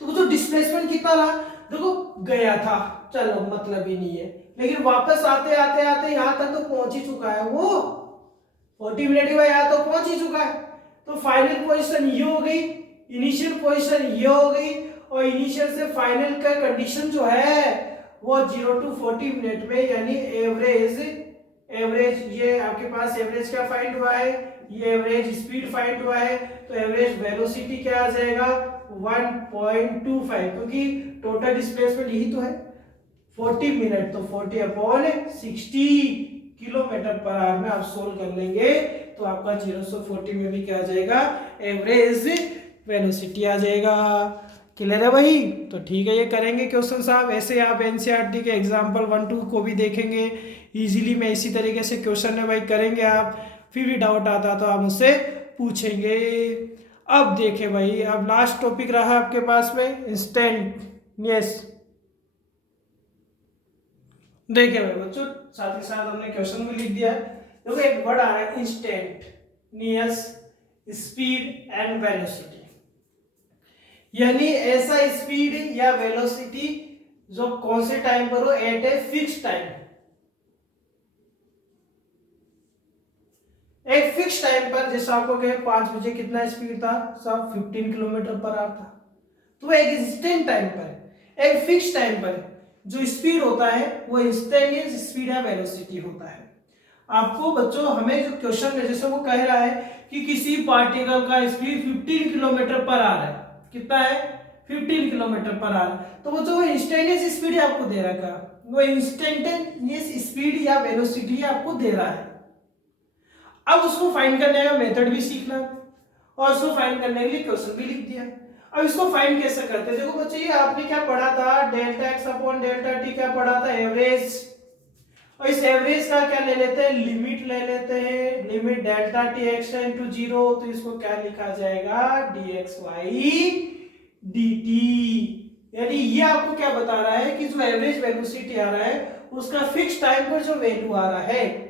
तो जो डिस्प्लेसमेंट कितना रहा, देखो गया था चलो मतलब ही नहीं है, लेकिन वापस आते आते आते यहां तक तो पहुंच ही चुका है वो, 40 मिनट के बाद यहां तो पहुंच ही चुका है। तो फाइनल पोजीशन ये हो गई, इनिशियल पोजीशन ये हो गई, और इनिशियल से फाइनल का कंडीशन जो है वो 0 to 40 मिनट में, यानी एवरेज ये आपके पास एवरेज क्या फाइंड हुआ है, ये एवरेज स्पीड फाइंड हुआ है, तो एवरेज वेलोसिटी क्या आ जाएगा 1.25, क्योंकि टोटल डिस्प्लेसमेंट यही तो है 40 मिनट, तो 40 अपॉन 60 किलोमीटर पर आवर में आप सोल्व कर लेंगे तो आपका 0 से 40 में भी क्या आ जाएगा एवरेज वेलोसिटी आ जाएगा। क्लियर है भाई, तो ठीक है ये करेंगे क्वेश्चन साहब, ऐसे आप एनसीईआरटी के एग्जाम्पल 1-2 को भी देखेंगे इजीली, मैं इसी तरीके से क्वेश्चन है भाई करेंगे आप, फिर भी डाउट आता तो आप मुझसे पूछेंगे। अब देखें भाई, अब लास्ट टॉपिक रहा आपके पास में इंस्टेंटेनियस। देखिए भाई बच्चों, साथ ही साथ हमने क्वेश्चन भी लिख दिया है, देखो एक वर्ड आ रहा है इंस्टेंटेनियस स्पीड एंड वेलोसिटी, यानी ऐसा स्पीड या वेलोसिटी जो कौन से टाइम पर हो, एट ए फिक्स टाइम, एक फिक्स टाइम पर, जैसे आपको कहे 5 बजे कितना स्पीड था सब 15 किलोमीटर पर आवर था, तो एक इंस्टेंट टाइम पर एक फिक्स टाइम पर जो स्पीड होता है वो इंस्टेंटेनियस स्पीड या वेलोसिटी होता है। आपको बच्चों हमें जो क्वेश्चन है जैसे वो कह रहा है कि किसी पार्टिकल का स्पीड 15 किलोमीटर पर आवर है, कितना है 15 किलोमीटर पर आवर, तो वो जो इंस्टेंटेनियस स्पीड आपको दे रखा है वो इंस्टेंटेनियस स्पीड या वेलोसिटी आपको दे रहा है। अब उसको फाइंड करने का मेथड भी सीखना और उसको फाइंड करने के लिए क्वेश्चन भी लिख दिया। अब इसको फाइंड कैसे करते हैं, देखो बच्चे ये आपने क्या पढ़ा था, delta x upon delta T क्या पढ़ा था एवरेज, और इस एवरेज का क्या ले लेते हैं लिमिट ले लेते हैं, limit delta t x tend to 0, तो इसको क्या लिखा जाएगा dx y dt, यानी ये आपको क्या बता रहा है कि जो एवरेज वेलोसिटी आ रहा है उसका फिक्स टाइम पर जो वैल्यू आ रहा है,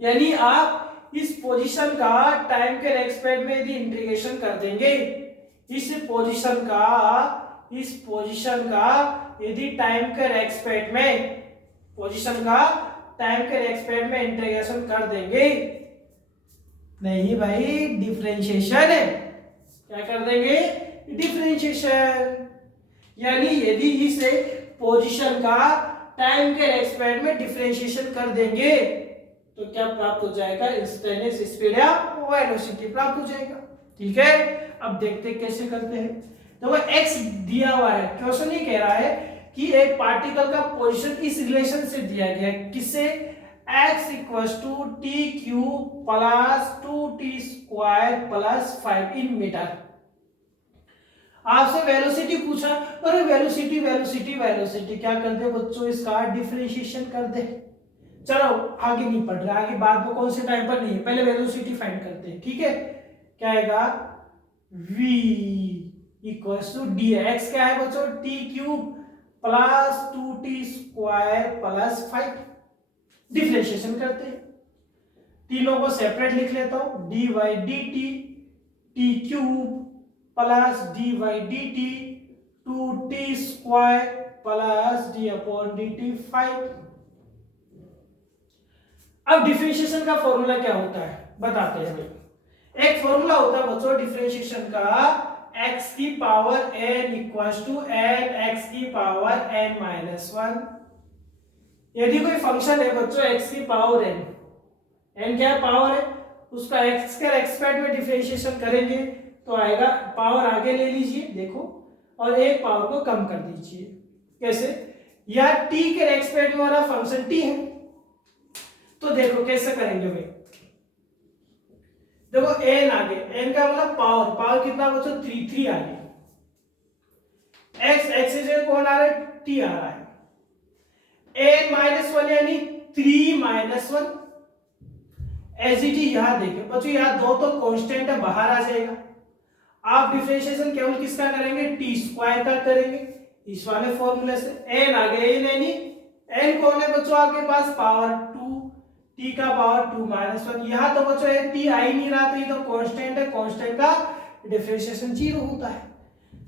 यानी आप इस पोजीशन का टाइम के रेस्पेक्ट में यदि इंटीग्रेशन कर देंगे, इस पोजीशन का यदि टाइम के रेस्पेक्ट में पोजीशन का टाइम के नेक्स्ट पीरियड में इंटीग्रेशन कर देंगे? नहीं भाई, डिफरेंशिएशन है। क्या कर देंगे? डिफरेंशिएशन। यानी यदि इसे पोजीशन का टाइम के नेक्स्ट पीरियड में डिफरेंशिएशन कर देंगे तो क्या प्राप्त हो जाएगा? इंस्टेंटेनियस स्पीड या वेलोसिटी प्राप्त हो जाएगा। ठीक है, अब देखते हैं कैसे करते हैं। देखो x दिया हुआ है, क्वेश्चन ये कह रहा है कि एक पार्टिकल का पोजीशन इस रिलेशन से दिया गया है, किससे? x equals to t cube plus 2t square plus 5 in metre. आपसे वेलोसिटी पूछा, अरे वेलोसिटी वेलोसिटी वेलोसिटी, क्या कर दे बच्चों? इसका डिफरेंशिएशन कर दे। चलो आगे नहीं पढ़ रहा, आगे बाद में कौन से टाइम पर नहीं है, पहले वेलोसिटी फाइंड करते हैं। ठीक है, क्या आएगा? v equals to d, x क्या है बच्चों? T cube plus 2t square plus 5। Differentiation करते हैं, तीनों को सेपरेट लिख लेता हूं। D y d t t cube plus d y d t 2t square plus d upon d t 5। अब डिफरेंशिएशन का फॉर्मूला क्या होता है बताते हैं। एक फॉर्मूला होता है बच्चों डिफरेंशिएशन का, x की power n equals to n x की पावर n माइनस 1। यदि कोई फंक्शन है बच्चों x की पावर n, n क्या पावर है, उसका x के रेस्पेक्ट में डिफरेंशिएशन करेंगे तो आएगा, पावर आगे ले लीजिए देखो, और एक पावर को कम कर दीजिए। कैसे? या t के रेस्पेक्ट में वाला फंक्शन t है, तो देखो कैसे करेंगे भाई। देखो n आगे, n का मतलब पावर, पावर कितना बच्चों? 3 आगे, x x से कौन आ रहा है? t आ रहा है। n माइनस 1 यानी 3 माइनस 1। एज इट इज यहां देखिए बच्चों, यहां दो तो कांस्टेंट है, बाहर आ जाएगा। आप डिफरेंशिएशन केवल किसका करेंगे? टी स्क्वायर का करेंगे, इस वाले फॉर्मूले से। n आ गया, n यानी n कौन है बच्चों आपके पास? पावर 2, t का पावर 2 माइनस 1। यहां तो बच्चों है t आ ही नहीं रहा, तो ये तो कांस्टेंट है, कांस्टेंट का डिफरेंशिएशन 0 होता है।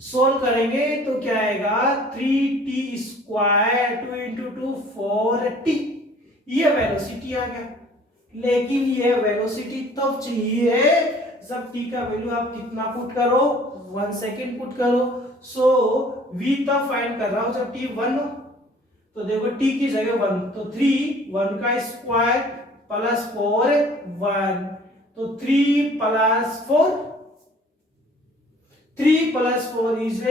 सोल्व करेंगे तो क्या आएगा? 3t square 2 into 2 4t। ये वेलोसिटी आ गया। लेकिन ये वेलोसिटी तब चाहिए जब t का वैल्यू आप कितना पुट करो? 1 सेकेंड पुट करो। सो v तब फाइंड कर रहा हूं जब t 1 हो। तो देखो t की जगह 1, तो 3 1 का स्क्वायर प्लस 4 1, तो 3 प्लस 4, 3 प्लस 4 इज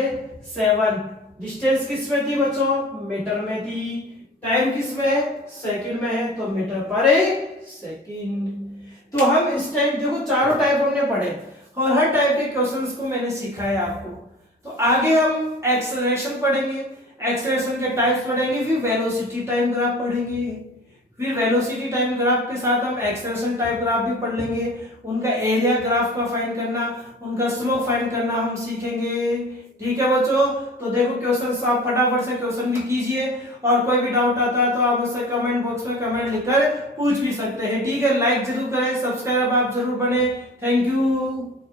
7। डिस्टेंस किस में थी बच्चों? मीटर में थी। टाइम किस में है? सेकंड में है, तो मीटर पर सेकंड। तो हम इस टाइप देखो चारों टाइप हमने पढ़े और हर टाइप के क्वेश्चंस को मैंने सिखाया आपको। तो आगे हम एक्सेलरेशन पढ़ेंगे, एक्सेलरेशन के टाइप्स पढ़ेंगे, फिर वेलोसिटी टाइम ग्राफ पढ़ेंगे, फिर वेलोसिटी टाइम ग्राफ के साथ हम एक्सेलरेशन टाइम ग्राफ भी पढ़ लेंगे। उनका एरिया ग्राफ का फाइंड करना, उनका स्लोप फाइंड करना हम सीखेंगे। ठीक है बच्चों, तो देखो क्वेश्चन आप फटाफट से क्वेश्चन भी कीजिए, और कोई भी डाउट आता है तो आप उससे कमेंट बॉक्स में कमेंट लिखकर पूछ भी सकते हैं। ठीक है, लाइक जरूर करें, सब्सक्राइब आप जरूर बने। Thank you.